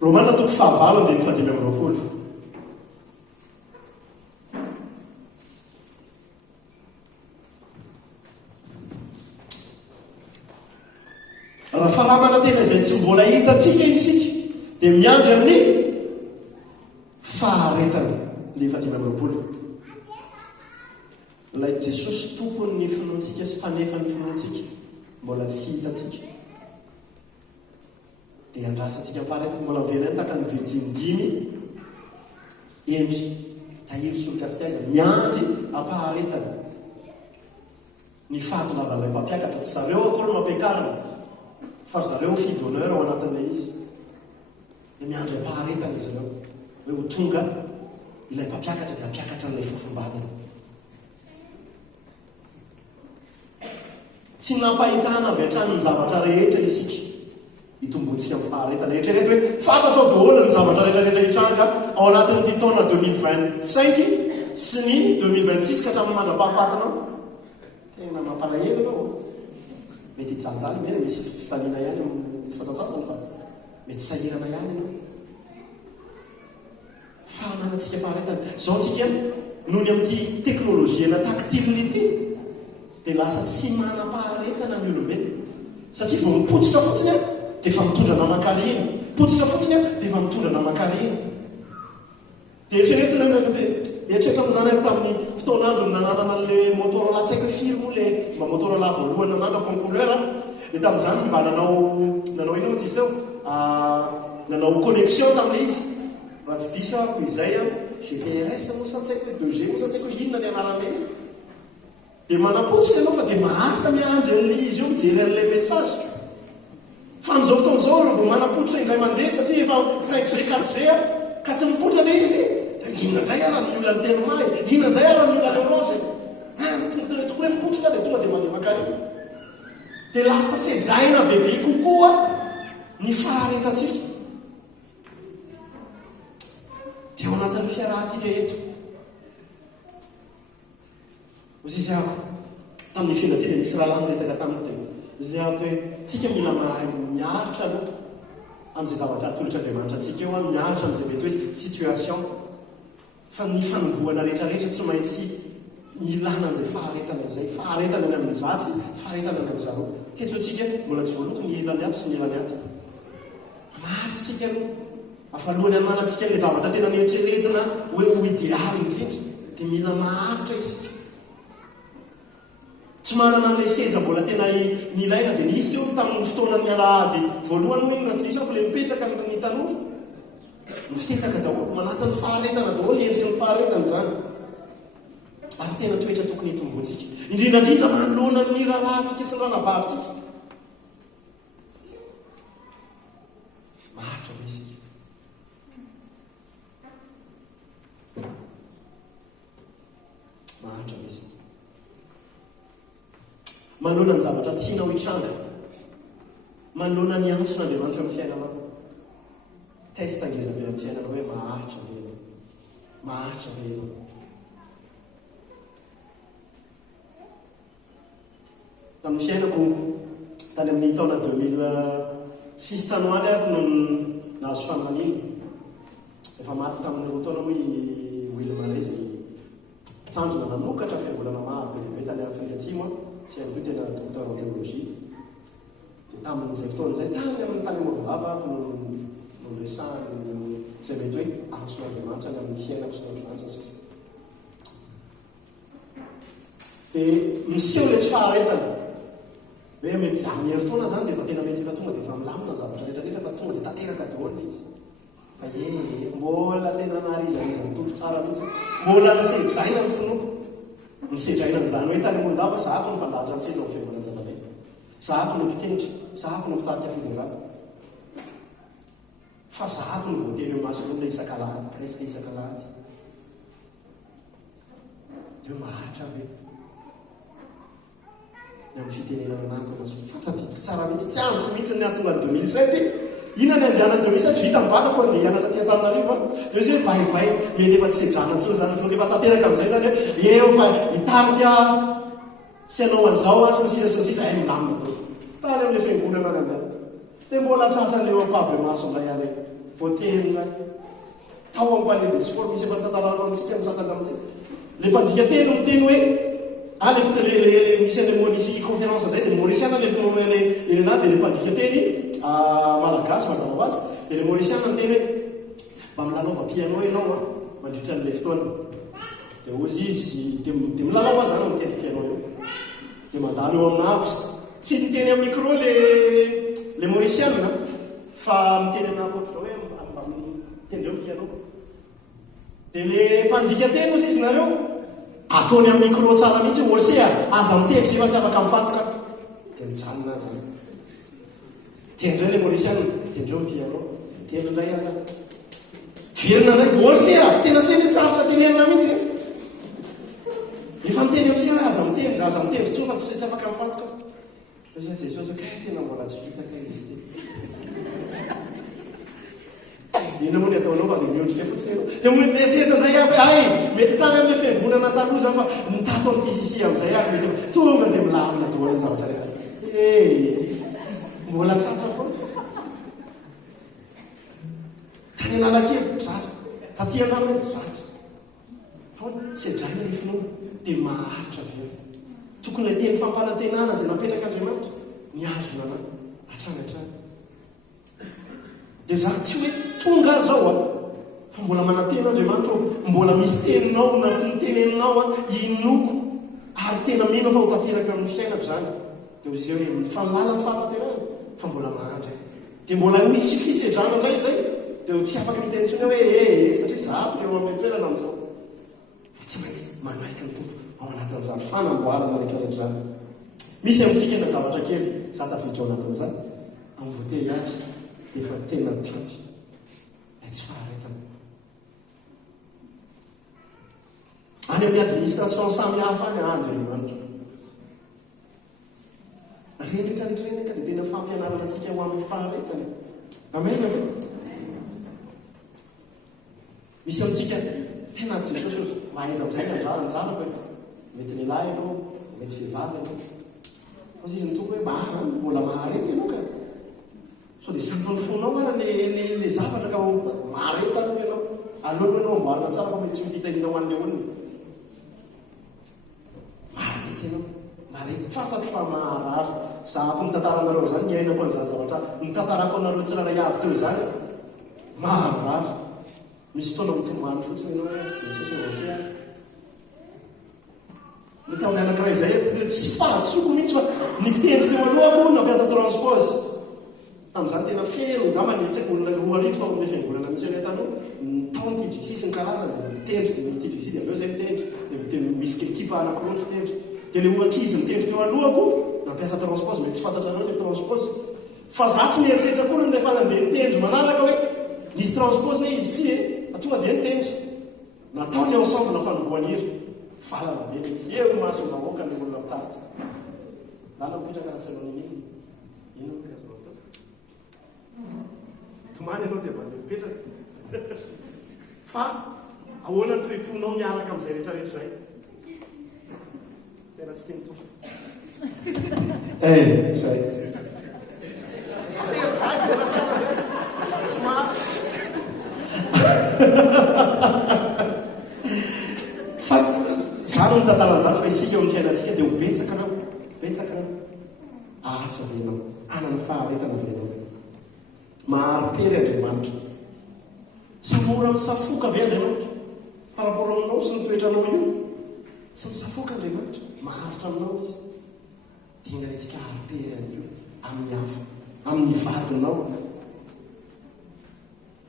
Romana 9:9-20. Raha faharamana tena izay tsy mbola hitatsika isika dia miandry amin'ny faharetana. 9:20. Ilay Jesosy tompony ny finoantsika sy mpanefa ny finoantsika mbola tsy hitatsika. Dia andrasantsika amin'ny faharetana mbola miverina tahaka ny Virginy 5 endry tahiry solokafita izy miandry ampaharetana. Ny fahatongavan'ilay mpampiakatra tsy zareo akory no ampiakarana fa zareo fille d'honneur ao anatin'ilay izy. Dia miandry ampaharetana izy ireo hoe ho tonga ilay mpampiakatra dia hampiakatra n'ilay fofombadina. Tsy nampahitana avy hatrany ny zavatra rehetra isika hitombontsika amin'ny faharetana. Eritrereto hoe fantatra ao daholo ny zavatra rehetrarehetra hitranga ao anatin'ity taona 2025 sy ny 2026 ka hatramin'ny mandram-pahafatana. Tena mampalahelo ianao. Mety hijanjany mena misy fifaliana ihany amin'ny sasatsasany fa mety sahirana ihany ianao. Fahananantsika faharetana. Zao antsika noho ny amin'ity teknôlôjia tactile ity dia lasa tsy manam-paharetana ny olombelona. Satria vao mipotsitra fotsiny dia efa mitondra naman-karena. Potsitra fotsiny dia efa mitondra naman-karena. Dia eritreretina dia eritreretra amin'izany ary tamin'ny fotoanandro nananana an'ilay Motorola tsy haiko firy moa ilay mba Motorola voalohany nanangako en couleur dia tamin'izany mba nanao ino moa izy eo nanao connexion tamin'ilay izy. Raha tsy diso ako izay GPRS moa sa tsy haiko hoe 2G moa sa tsy haiko inona ny anarana izy. Dia manapotsika ianao fa dia maharitra miandry an'ilay izy io mijery an'ilay message. Fa amin'izao fotoan'izao vao manapoitra indray mandeha satria efa 5G 4G ka tsy mipoitra ilay izy. Inona indray ara ny olona ny Telma, inona indray ara ny olona ny Orange. Tokony mipotsitra dia tonga dia mandeha makary. Dia lasa sedraina bebe kokoa ny faharetantsika. Dia ao anatin'ny fiarahantsika eto. Zay ako tamin'ny fina dia misy rahalany resaka tamiko dia zay ako hoe tsika mila mahay miaritra aloha amin'izay zavatra atolotr'Andriamanitra antsika eo miaritra amin'izay mety hoe situation. Fa ny fanombohana rehetrarehetra tsy maintsy ilana an'izay faharetana izay. Faharetana ny amin'ny zatsy, faharetana ny amin'ny zareo. Tetso antsika mbola tsy voaloko ny ilany ato sy ny ilany ato. Maritsika aloha afalohany ananantsika ilay zavatra tena nieritreretina hoe ho idealy indrindra dia mila maharitra isika. Tsy manana n'ilay seza mbola tena nilaina dia nisy eo tamin'ny fotoanan'ny alahady voalohany hoe raha tsy isy aoko ilay mipetraka ny tanora. Mifetaka daholo manatan'ny faharetana daholo endrika ny faharetana izany. Ary tena toetra tokony hitombontsika. Indrindrandrindra manoloana ny raharahantsika sy ny ranabavintsika. Maharitra ve isika? Maharitra ve isika? Manoloana ny zavatra tianao hitranga. Manoloana ny antson'Andriamanitra amin'ny fiainanao. Testa ngeza be amin'ny fiainanao hoe maharitra ve ianao. Maharitra ve ianao. Tamin'ny fiainako tany amin'ny taona 2006 tanoany ako no nahazo fanomanina. Efa maty tamin'ny roa taona hoe Will Marezy tandrina nanokatra fiangonana maro be dia be tany amin'ny Afrika sy ihany koa tena docteur en théologie. Dia tamin'izay fotoan'izay tany amin'ny tany Moldava ako no resahany izay mety hoe antson'Andriamanitra ny amin'ny fiainako sy ny androantsy sisa. dia miseho ilay tsy faharetana hoe mety amin'ny heritaona zany dia efa tena mety efa tonga dia efa milamina ny zavatra rehetrarehetra fa tonga dia tanteraka daholo izy fa mbola tena naharizariza mitovy tsara mihitsy mbola nisedraina ny finoko nisedraina n'izany hoe tany mondava zahako ny mpandahatra ny seza ny fiangonana dadabe zahako ny mpitendry zahako ny mpitaty afidengana fa zahako ny voateny eo mason'olona isan-kalahady presque isan-kalahady eo mahatra be ny amin'ny fitenenana anako fataditiko tsara mihitsy tsy androko mihitsy ny atonga ny 2007 inona ny andehanany 2007 vita mibakako andeha hianatra tia taminariva dia hoe baibay mety efa tsy sedrana ntsony zany fo efa tanteraka amin'izay zany hoe eo fa hitarika sianao an'izao sy ny sisa ay milamina be tany amin'le fiangonana any andehana dia mbola tratra leo ampable maso amilay any voateny ray tao amin'ny palais de sport misy efa tantarako antsika ny sasany amintsika le mpandika teny miteny hoe misy an'le monisy conférence zay dia mauriciana le na dia le mpandika teny malagasy mazava ho azy dia le mauriciana ny teny hoe mba milalao piano ianao mandritra n'le fotoana dia ozy izy dia milalao azy zany mitendry piano io dia mandalo eo aminahako tsy miteny amin'ny micro le mauriciana fa miteny aminahako ohatr'izao hoe mba mitendry eo piano dia le mpandika teny ozy izy nareo ataony amin'ny micro tsara mihitsy orsé aza mitendry sy efa tsy afaka mifantoka dia mijanona zany tendry le mauriciana tendreo ny piano tendry ndray aza verina ndray izy orsé tena sena tsarotra tenenina mihitsy efa miteny amintsika aza mitendry tsony fa tsy afaka mifantoka fa jesosy ka tena mbola tsy vitaka izy ina moa ny ataonao fa dia miondrika fotsiny anao dia moa mieritreritra ndray aby ay mety tany amin'ny fiangonana taloha zany fa mitato amin'ny tisisi amin'izay aby mety tonga dia milamina dohana zavatra rehetra mbola tratra foa tany analakely tratra taty andrano hoe tratra fa sedraina ny finoana dia maharitra aveo tokony ateny fampanantenana zay napetraka andriamanitra niazona ana hatranatrany dia zany tsy hoe tonga zao fa mbola manantena andriamanitra mbola misy teninao na niteneninao inoko ary tena mino fa ho tanteraka amin'ny fiainako zany dia ozy hoe mifanilala ny fahatanterana fa mbola mahandra dia mbola misy fisedrana indray zay dia tsy afaka miteny tsony hoe satria zahako eo amin'ny toerana amin'izao fa tsy maintsy manaiky ny tompo ao anatin'izany fanamboarana rehetrarehetra zany misy amintsika ena zavatra kely za tafiditra ao anatin'izany amin'ny voate azy efa tena tratra tsy faharetana any amin'ny administration samy hafa any andriamanitra rehetra ny renaka dia tena fampianarana antsika ho amin'ny faharetana amena ve misy amintsika tena jesosy mahaiza amin'izay nanjara hoe mety lehilahy ianao mety vehivavy ianao fa izy ny tompo hoe mbola maharety ianao ka so dia sampany fonao ana le zavatra ka maharety aloha ianao aloha ianao amboarina tsara fa mety tsy mifitahina ho an'le olona maharety ianao maharety fantatro fa maharary zahako nitantaranareo zany ny ainako an'izany zavatra nitantarako anareo tsy raray avy teo zany maharary misy fotoana mitomany fotsiny ianao jesosy oke ny tamin'ny anakiray zay tsy fahatsoko mihitsy fa nipitendry teo alohako nampiasa transpose tamin'izany tena feno ngamba nitsaka olona roa arivo tao amin'le fiangonana misy any tanoha taony TGC sy ny karazany mitendry dia TGC dia aveo zay mitendry dia misy kekipa anakiroa mitendry dia le olankizy mitendry teo alohako nampiasa transpose mety tsy fantatra anao le transpose fa za tsy mieritreritra koa rehefa nandeha mitendry manaraka hoe nisy transpose ne izy ty tonga dia nitendry nataony ensemble fanomboaniry valana be izy eo maso mahoaka ny olona mitady lala mipetraka raha tsy anao niny ino kazo atao tomany ianao dia mandeha mipetraka fa ahoana ny toe-ponao miaraka amin'izay rehetrarehetra zay tena tsy teny tompo zay tsy maro fa zany mitantaran'izany fa isika eo amin'ny fiainantsika dia ho betsaka aharitra venao anana faharetana venao maharopery andriamanitra samora misafoka ave andriamanitra par rapport aminao sy ny toetra anao io tsy misafoka Andriamanitra maharitra aminao izy tena retsika haripehany amin'ny hafa amin'ny vadinao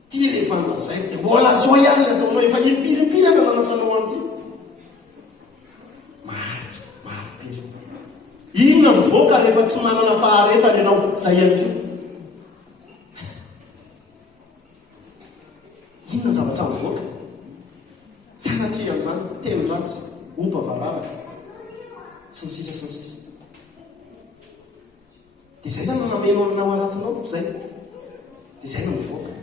tia rehefa nolazay dia mbola zao ihany nataonao efa impiripirana nanatranao am'ty maharipira inona mivoaka rehefa tsy manana faharetany ianao zay ihany ko inona zavatra mivoaka sanatria an'izany tenin-dratsy oba vararaka sy ny sisa sy ny sisa dia zay zany manameno aminao anatinao zay dia zay no mivoaka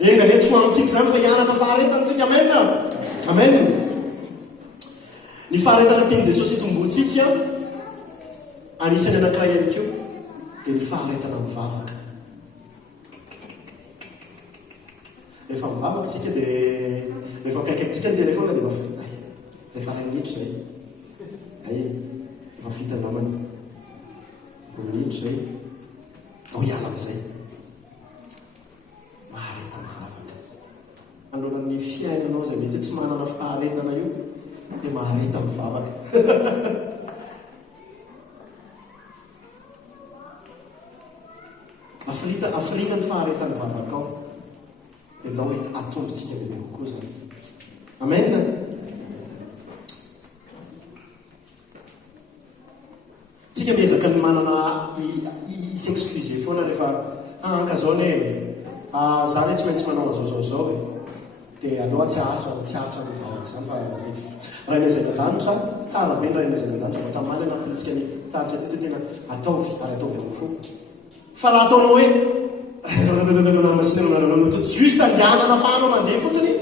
enga re tsy ho amintsika zany fa hianatra faharetantsika amena amen ny faharetana tiany Jesosy hitomboantsika anisany anankiray ihany keo dia ny faharetana mivavaka rehefa mivavaka tsika dia rehefa kaikaikytsika dia rehefa dia rehefa ray minitra zay efa vita namany 2 minitra zay ao hiala amin'izay mahareta mivavaka alohan'ny fiainanao zay mety tsy manana faharetana io dia mahareta mivavaka afirina ny faharetany vavaka ao dia nao hoe atombotsika bebe kokoa zany amen tsika miezaka ny manana s'excuse foana rehefa anka zao ne za le tsy maintsy manao azao dia aleo tsy haritra ny vavaka zany fa raha nazay-danitra tsara be ny raha nazay-danitra fa tamany anampilitsika ny taritra ty tena ataovy ary ataovy amin'ny fo fa raha ataonao hoe juste andianana fahanao mandeha fotsiny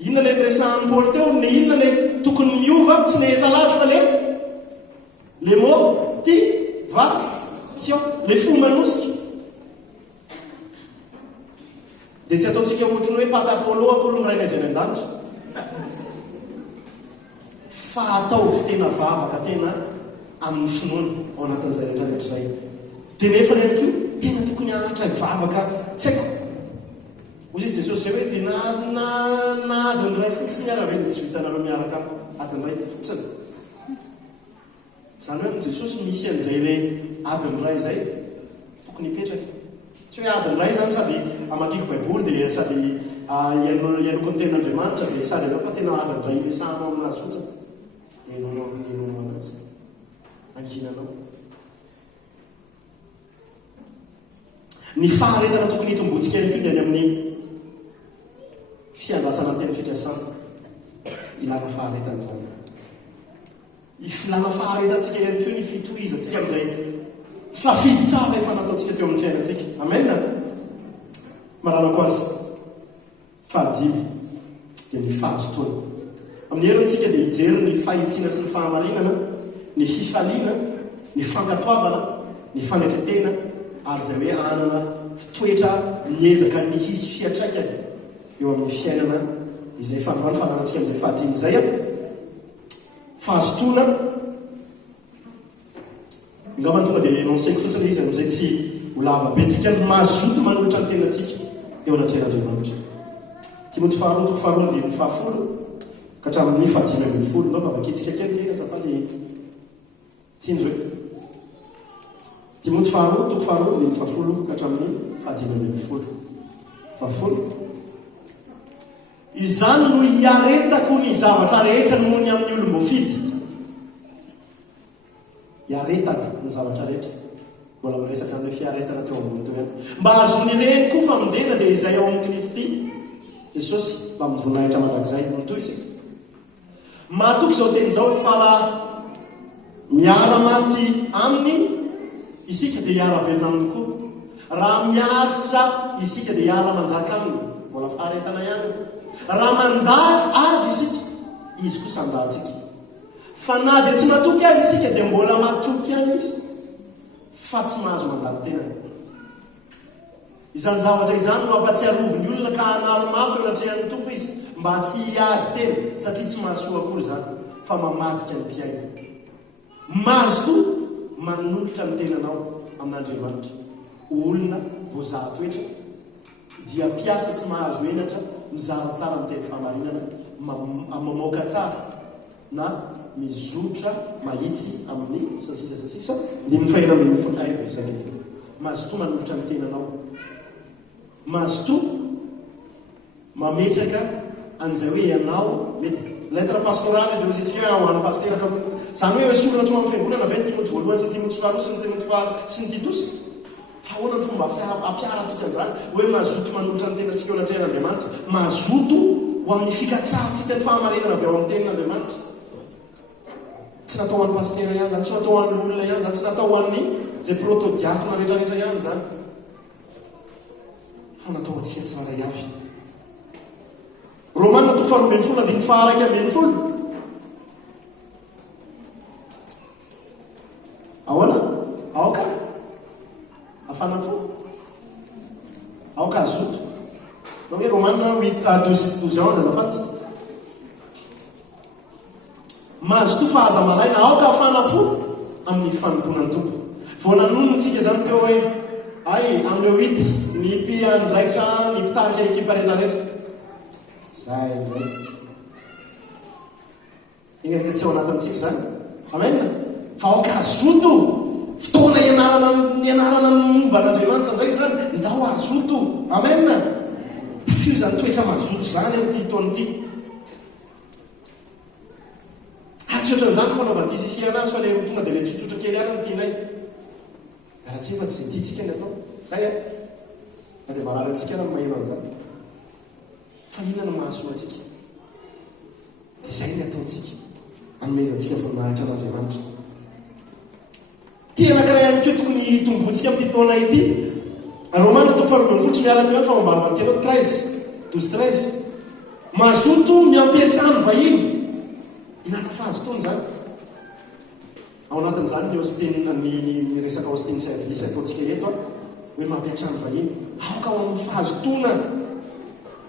inona le niresahan'ny Paoly teo ne inona le tokony miova tsy le etalage fa le motivation le fo manosika dia tsy ataontsika ohatrany hoe patapolo akory ny ray nazay an-danitra fa ataovy tena vavaka tena amin'ny finoana ao anatin'izay rehetrarehetra zay dia nefa ihany ko tena tokony ahatra vavaka tsy haiko ozy izy Jesosy zay hoe dia na adiny ray fotsiny arabe dia tsy vitanareo miaraka adiny ray fotsiny zany hoe Jesosy misy an'izay le adiny ray zay tokony hipetraka tsy hoe adiny ray zany sady amakiako baiboly dia sady ianoko ny ten'Andriamanitra dia sady anao fa tena adiny ray mesahanao aminazy fotsiny dia enonao anazy anginanao ny faharetana tokony hitomboantsika ihany koa dia any amin'ny fiandrasana tena fitrasana ilana faharetana zany ifilana faharetantsika ihany koa ny fitohizantsika amin'izay safidy tsara efa nataontsika teo amin'ny fiainantsika amen maranako azy fahadimy dia ny fahazotoana amin'ny herintsika dia hijery ny fahitsiana sy ny fahamarinana ny fifaliana ny fankatoavana ny fanatretena ary zay hoe anana toetra miezaka ny hisy fiatraikany eo amin'ny fiainana izay fandroany fananantsika amin'izay fahadimy zay fahazotoana ngambany tonga dia enonsaiko fotsiny izy amin'izay tsy holava be tsika mazoto manolotra ny tenantsika eo anatren'Andriamanitra Timoty faharoa toko faharoa dia ny 10 ka hatramin'ny 15 nao vavakitsika kely azafady tsiny zao Timoty faharoa toko faharoa dia ny 10 ka hatramin'ny 15 izany no hiaretako ny zavatra rehetra nohony amin'ny olom-boafidy hiaretana ny zavatra rehetra mbola miresaka amin'ny fiaretana teo ambony teo ihany mba azony reny koa famonjena dia izay ao amin'ny Kristy Jesosy mba mivonahitra mandrakizay mitoy isika mahatoky izao teny izao fa raha miara-maty aminy isika dia hiara-velona aminy koa raha miaritra isika dia hiara-manjaka aminy mbola faharetana ihany raha mandahy azy isika izy koa sandahntsika fa na dia tsy matoky azy isika dia mbola matoky any izy fa tsy mahazo mandany tenany izany zavatra izany no ampatsiaroviny olona ka hanalo mafy eo anatrehan'ny tompo izy mba tsy hiady tena satria tsy mahasoa akory zany fa mamatika ny mpiaina mahazo to manolotra ny tenanao amin'Andriamanitra olona voazaha toetra dia mpiasa tsy mahazo enatra mizara tsara miteny fahamarinana mamoaka tsara na mizotra mahitsy amin'ny sasisa dia mifaina amin'ny fakaiko izany mazoto manolotra ny tenanao mazoto mametraka an'izay hoe ianao mety lettre pastorale dia misitsika ho an'ny pasteraka zany hoe soratra ho amin'ny fiangonana avy ny Timoty voalohany sy ny Timoty faharoa sy ny Timoty sy ny Titos fa ahoana ny fomba ampiaratsika an'izany hoe mazoto manolotra ny tenantsika eo anatrehan'Andriamanitra mazoto ho amin'ny fikatsahantsika ny fahamarinana avy ao amin'ny tenin'Andriamanitra tsy natao ho an'ny pastera ihany zany tsy natao ho an'ny olona ihany zany tsy natao ho an'ny zay protodiakona rehetrarehetra ihany zany fa natao antsika tsara avy Romaina 12:1-12 ahoana aoka afana fo aoka azoto no hoe Romaina 8:12-11 azafady mazoto fahaza malaina aoka afana fo amin'ny fanomponan'ny tompo vao nanonontsika zany teo hoe ay amin'ireo 8 ny mpiandraikitra ny mpitarika ekipa rehetrarehetra zay igny tsy ao anatintsika zany amen fa aoka azoto fotoana ianarana momba an'Andriamanitra ndraiky zany ndao azoto amen tafio zany toetra mazoto zany amin'ity taon'ity hatsoatran'izany fanaovan'ity sisiana azy fa le tonga dia le tsotsotra kely any amin'tinay raha tsy fa tsy zay tiatsika ny atao zay na dia marary antsika na maheno an'izany fa inona no mahasoa antsika dia zay ny ataontsika anomezantsika voninahitra an'Andriamanitra tia anankiray any keo tokony hitombotsika amin'ity taona ity Romaina 12 tsy miala teo fa mambalo mankelo 12-13 mazoto miampiatrano vahiny inaka fahazotony zany ao anatin'izany ny hosteny ny resaka hosteny service ataontsika eto hoe mampiatrano vahiny aoka ao amin'ny fahazotona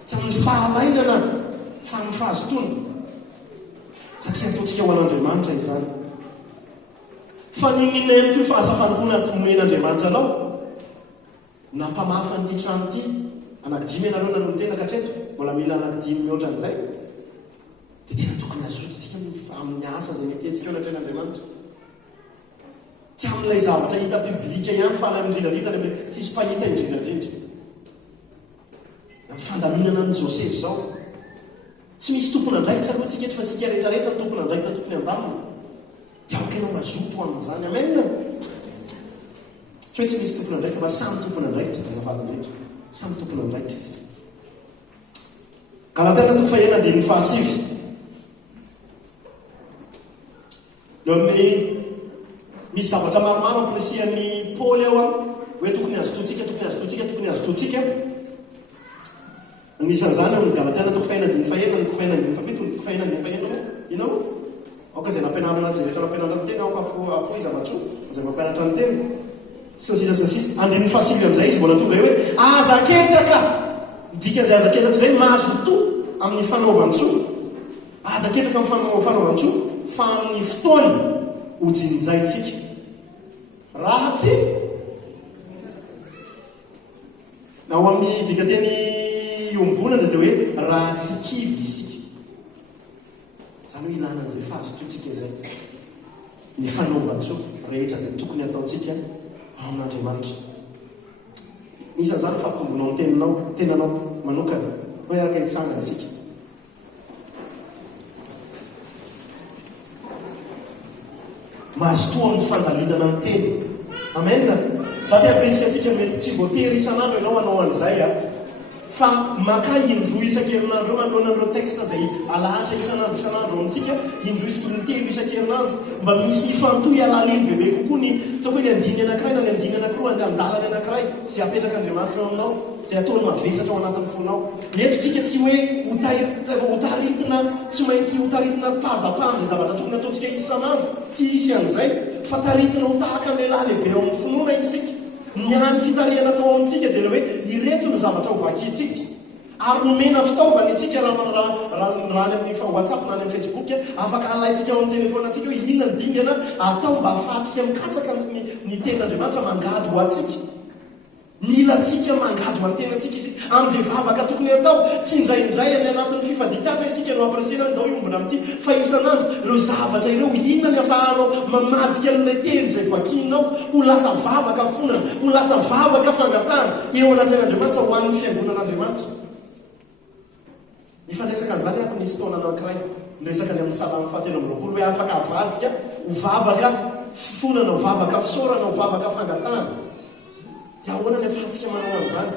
tsy amin'ny fahalainana fa amin'ny fahazotona satria ataontsika ho an'Andriamanitra izany fa ninina ihany koa fahasafanopona tomen'Andriamanitra anao nampamafy an'ity trano ity anankidimy ianareo nanolona tena katreto mbola mila anankidimy mihoatra an'izay dia tena tokony azototsika amin'ny asa zay akentsika eo anatrehan'Andriamanitra tsy amin'ilay zavatra hita biblika ihany fa ala indrindrandrindra tsisy mpahita indrindrandrindra amin'ny fandaminana ny Joseph zao tsy misy tompona andraikitra aloha tsika eto fa sika rehetrarehetra ny tompona andraikitra tokony andamina dia aoka ianao mazoto amin'izany amen tsy hoe tsy misy tompona andraikitra fa samy tompona andraikitra azafady rehetra samy tompona andraikitra izy Galatia 2:1-7 leo amin'ny misy zavatra maromaro amplesian'ny Paoly eo hoe tokony azototsika tokony azototsika tokony azototsika anisan'izany amin'ny Galatia 2:1-7 inao aoka zay nampianarana zay rehetra nampianarana ny tena aoka afo izavatsoa zay mampianatra ny tena sasisa andin'ny fahasivy amin'izay izy mbola tonga hoe azaketraka midika zay azaketraka zay mazoto amin'ny fanaovantsoa azaketraka amin'ny fanaovantsoa fa amin'ny fotoany hojinjaitsika raha tsy na ao amin'ny dikateny iombonana dia hoe raha tsy kivy isika zany hoe ilana an'izay fahazototsika izay ny fanaovantsoa rehetra zay tokony ataontsika amin'Andriamanitra isan'izany fampitombonao ny tenanao manokana hoe araka hitsangana isika mazotoa amin'ny fandalinana ny teny amen za ty ampirisika antsika mety tsy voatery isan'andro ianao hanao an'izay fa maka indroa isan-kerinandro manoloanan'ireo texte zay alahatra isan'andro amintsika indroa intelo isan-kerinandro mba misy fantoy alaliny bebe kokoa ny ataoko hoe ny andiny anankiray na ny andiny anankiroa andalany anankiray zay apetraka Andriamanitra aminao zay ataony mavesatra ao anatin'ny fonao etotsika tsy hoe hotaritina tsy maintsy hotaritina tazapandry zavatra tokony ataontsika isan'andro tsy isy an'izay fa taritina ho tahaka ny lehilahy lehibe ao amin'ny finoana isika ny hany fitariana atao amintsika dia le hoe ireto ny zavatra hovakitsika ary nomena fitaovana isika raha ny amin'ny WhatsApp na ny amin'ny Facebook afaka alaitsika ao amin'ny telefona atsika hoe inona ny dingana atao mba ahafahantsika mikatsaka ny ten'Andriamanitra mangady ho atsika milatsika mangady mantena atsika isika amin'izay vavaka tokony atao tsy indraindray any anatin'ny fifadikana isika no ampiresena dao iombona amin'ity fa isanandro ireo zavatra ireo inona ny afahanao mamadika an'ilay teny izay vakinao ho lasa vavaka fonana ho lasa vavaka fangatana eo anatrehan'Andriamanitra ho an'ny fiangonan'Andriamanitra. Nifandraisaka an'izany ako nisy taona anankiray niresaka ny amin'ny Salamo 7:20 hoe afaka avadika ho vavaka fonana ho vavaka fisaorana ho vavaka fangatana. Dia ahoana ny afahantsika manao an'izany?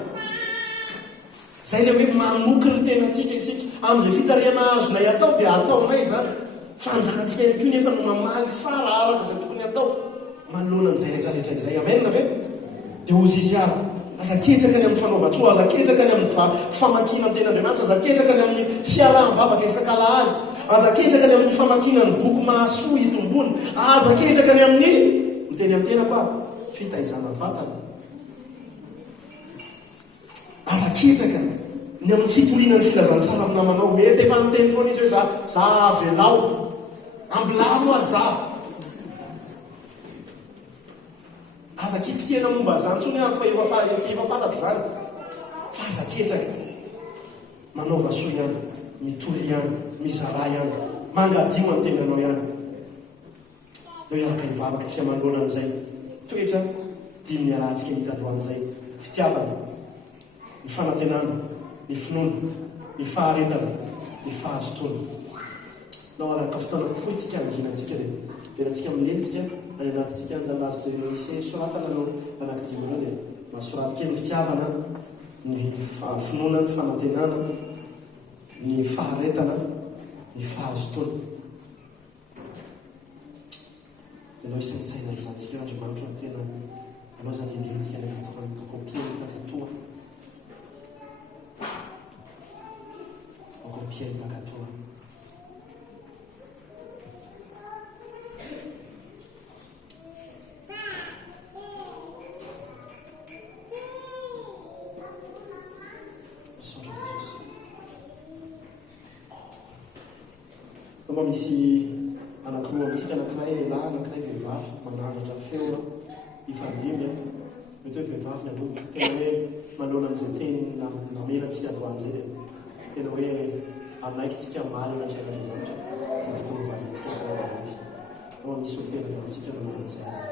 Zay ilay hoe mamoky ny tenantsika isika amin'izay fitariana azonay atao dia ataonay izany. Fanjakantsika ihany koa nefa no mamaly sara araka izay tokony atao manoloana an'izay rehetrarehetra izay. Amen ve? Dia hozy izy ary aza ketraka ny amin'ny fanaovan-tsoa, aza ketraka ny amin'ny famakiana ny ten'Andriamanitra, aza ketraka ny amin'ny fiaraha-bavaka isan-kalahady, aza ketraka ny amin'ny famakiana ny boky mahasoa hitombony, aza ketraka ny amin'ny miteny amin'ny tena koa fitaizana vatana, aza ketraka ny amin'ny fitoriana ny filazantsara amin'ny namanao. Mety efa miteny foana izy hoe za velao ambilamo aza aza kitikitena momba zany tsony fa efa fantatro zany fa aza ketraka manaova soa ihany, mitory ihany, mizara ihany, mangadio ny tenanao ihany. Eo iaraka hivavaka tsika manoloana an'izay toetra dimy arahantsika hitalohan'izay: fitiavana, ny fanantenana, ny finoana, ny faharetana, ny fahazotoana. Nao araka fotoana foitsika anginantsika dia antsika milentika any anatintsika ny zalazo zay misy soratana anao anankidimy dia masoraty kely ny fitiavana, ny finoana, ny fanantenana, ny faharetana, ny fahazotoana. Dia anao isaintsaina izantsika Andriamanitra ny tena anao zany milentika ny anaty kopie pakatoa kopie pakatoa. Noma misy anankiroa amintsika, anankiray lehilahy, anankiray vehivavy mananatra feo ifandimby mety hoe vehivavy ny aloha tena hoe manoloana an'izay teny namelantsika androan'izay dia tena hoe aminaiky tsika maly anatreana Andriamanitra zay tokony hovalintsika tsirairavavy. Noma misy hotely amintsika mananan'izay azy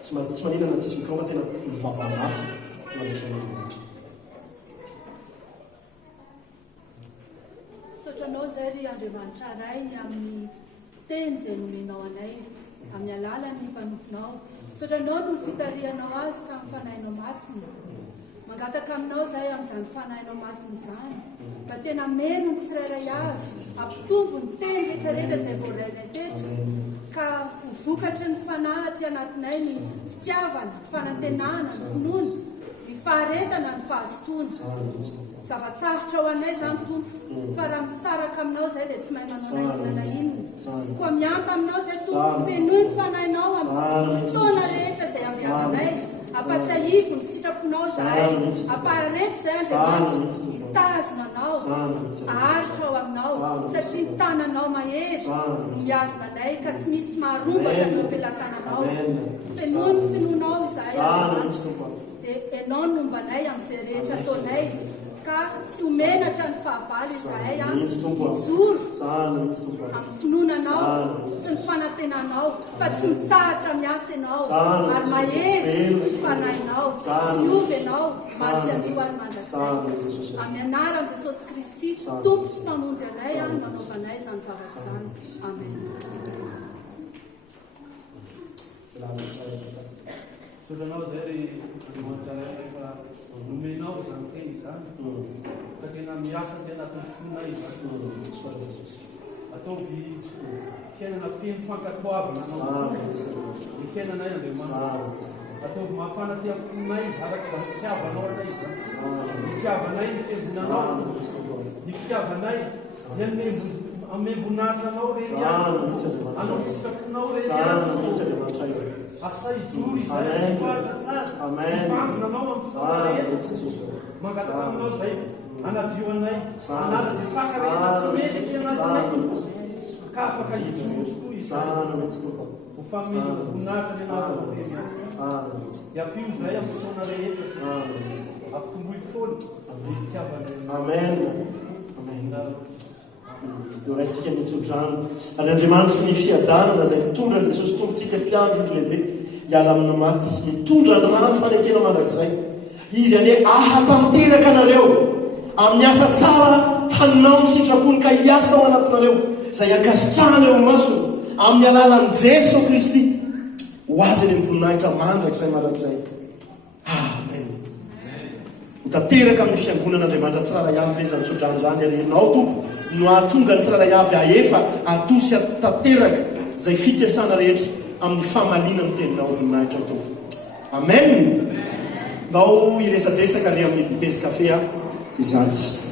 tsy maninana tsisy mikao tena mivavamafy manatreana Andriamanitra. Sotranao zay ry Andriamanitra rainy amin'ny teny izay nomenao anay amin'ny alalan'ny mpanomponao. Sotranao no fitarianao azy tamin'ny fanahinao masina. Mangataka aminao zay amin'izany fanahinao masina izany mba tena meno ny tsirairay avy ampitombo ny teny rehetrarehetra izay voarainay teto ka ho vokatry ny fanahy aty anatinay ny fitiavana, ny fanantenana, ny finoana, ny faharetana, ny fahazotoana. Zavatsarotra ho anay zany tompo fa raha misaraka aminao zay dia tsy mahay manao inona inona koa mianta aminao zay tompo fenoy ny fanahinao amin'ny fotoana rehetra izay aviavanay ampatsiahivo ny sitraponao zay ampaharetra zay Andriamanitra hitazona anao aharitra ao aminao satria ny tananao mahery miazona anay ka tsy misy maharombaka ny ampelantananao fenoy ny finoanao izay Andriamanitra dia enao nombanay amin'izay rehetra ataonay ka tsy homenatra ny fahavalo izahay mijoro amin'ny finoananao sy ny fanantenanao fa tsy mitsahatra miasa ianao ary mahery fanahinao tsy miovy ianao maro sy anioany mandrakizay amin'ny anaran'i Jesosy Kristy tompo sy mpamonjy anay nanaovanay izany vavaka izany. Amen. Sotranao zay ry Andriamanitra rehefa nomenao izany teny izany ka tena miasa tena anatin'ny fonay izany ataovy fiainana feno fankatoavana anao ny fiainanay Andriamanitra ataovy mafana ty amponay araka izany fitiavanao anay izany ny fitiavanay ny fiambonanao ny fitiavanay ny amembonahitra anao reny anao sitraponao reny asa ijoro izay mifaritra tsara mivazona anao amin'ny mangataka aminao zay anadio anay anala zay saka rehetra tsy mety anatinay ka afaka ijoro tokoa Sana mihitsy tompo. Ho famevoninahitra ny anarana teny. Sana mihitsy. Hiampio izay amin'ny fotoana rehetra. Sana mihitsy. Ampitomboy foana ny fitiavana. Amen. Amen. Eo raisitsika mitsodrano. Ary Andriamanitra ny fiadanana izay mitondra ny Jesosy tompontsika mpiandro ny lehibe hiala amina maty. Mitondra ny rano fanekena mandrakizay. Izy ane ahatanteraka anareo amin'ny asa tsara hanao ny sitrapony ka hiasa ao anatinareo izay ankasitrahana eo maso amin'ny alalan'i Jesosy Kristy ho azy any amin'ny voninahitra mandrakizay mandrakizay. Amen. Mitateraka amin'ny fiangonan'Andriamanitra tsirairay avy izany sodrano zany arianao tompo no ahatonga ny tsirairay avy ahefa atosy atateraka izay fikasana rehetra amin'ny famaliana ny teninao voninahitra tompo. Amen. Nao iresadresaka ary amin'ny Dibes Cafe izany.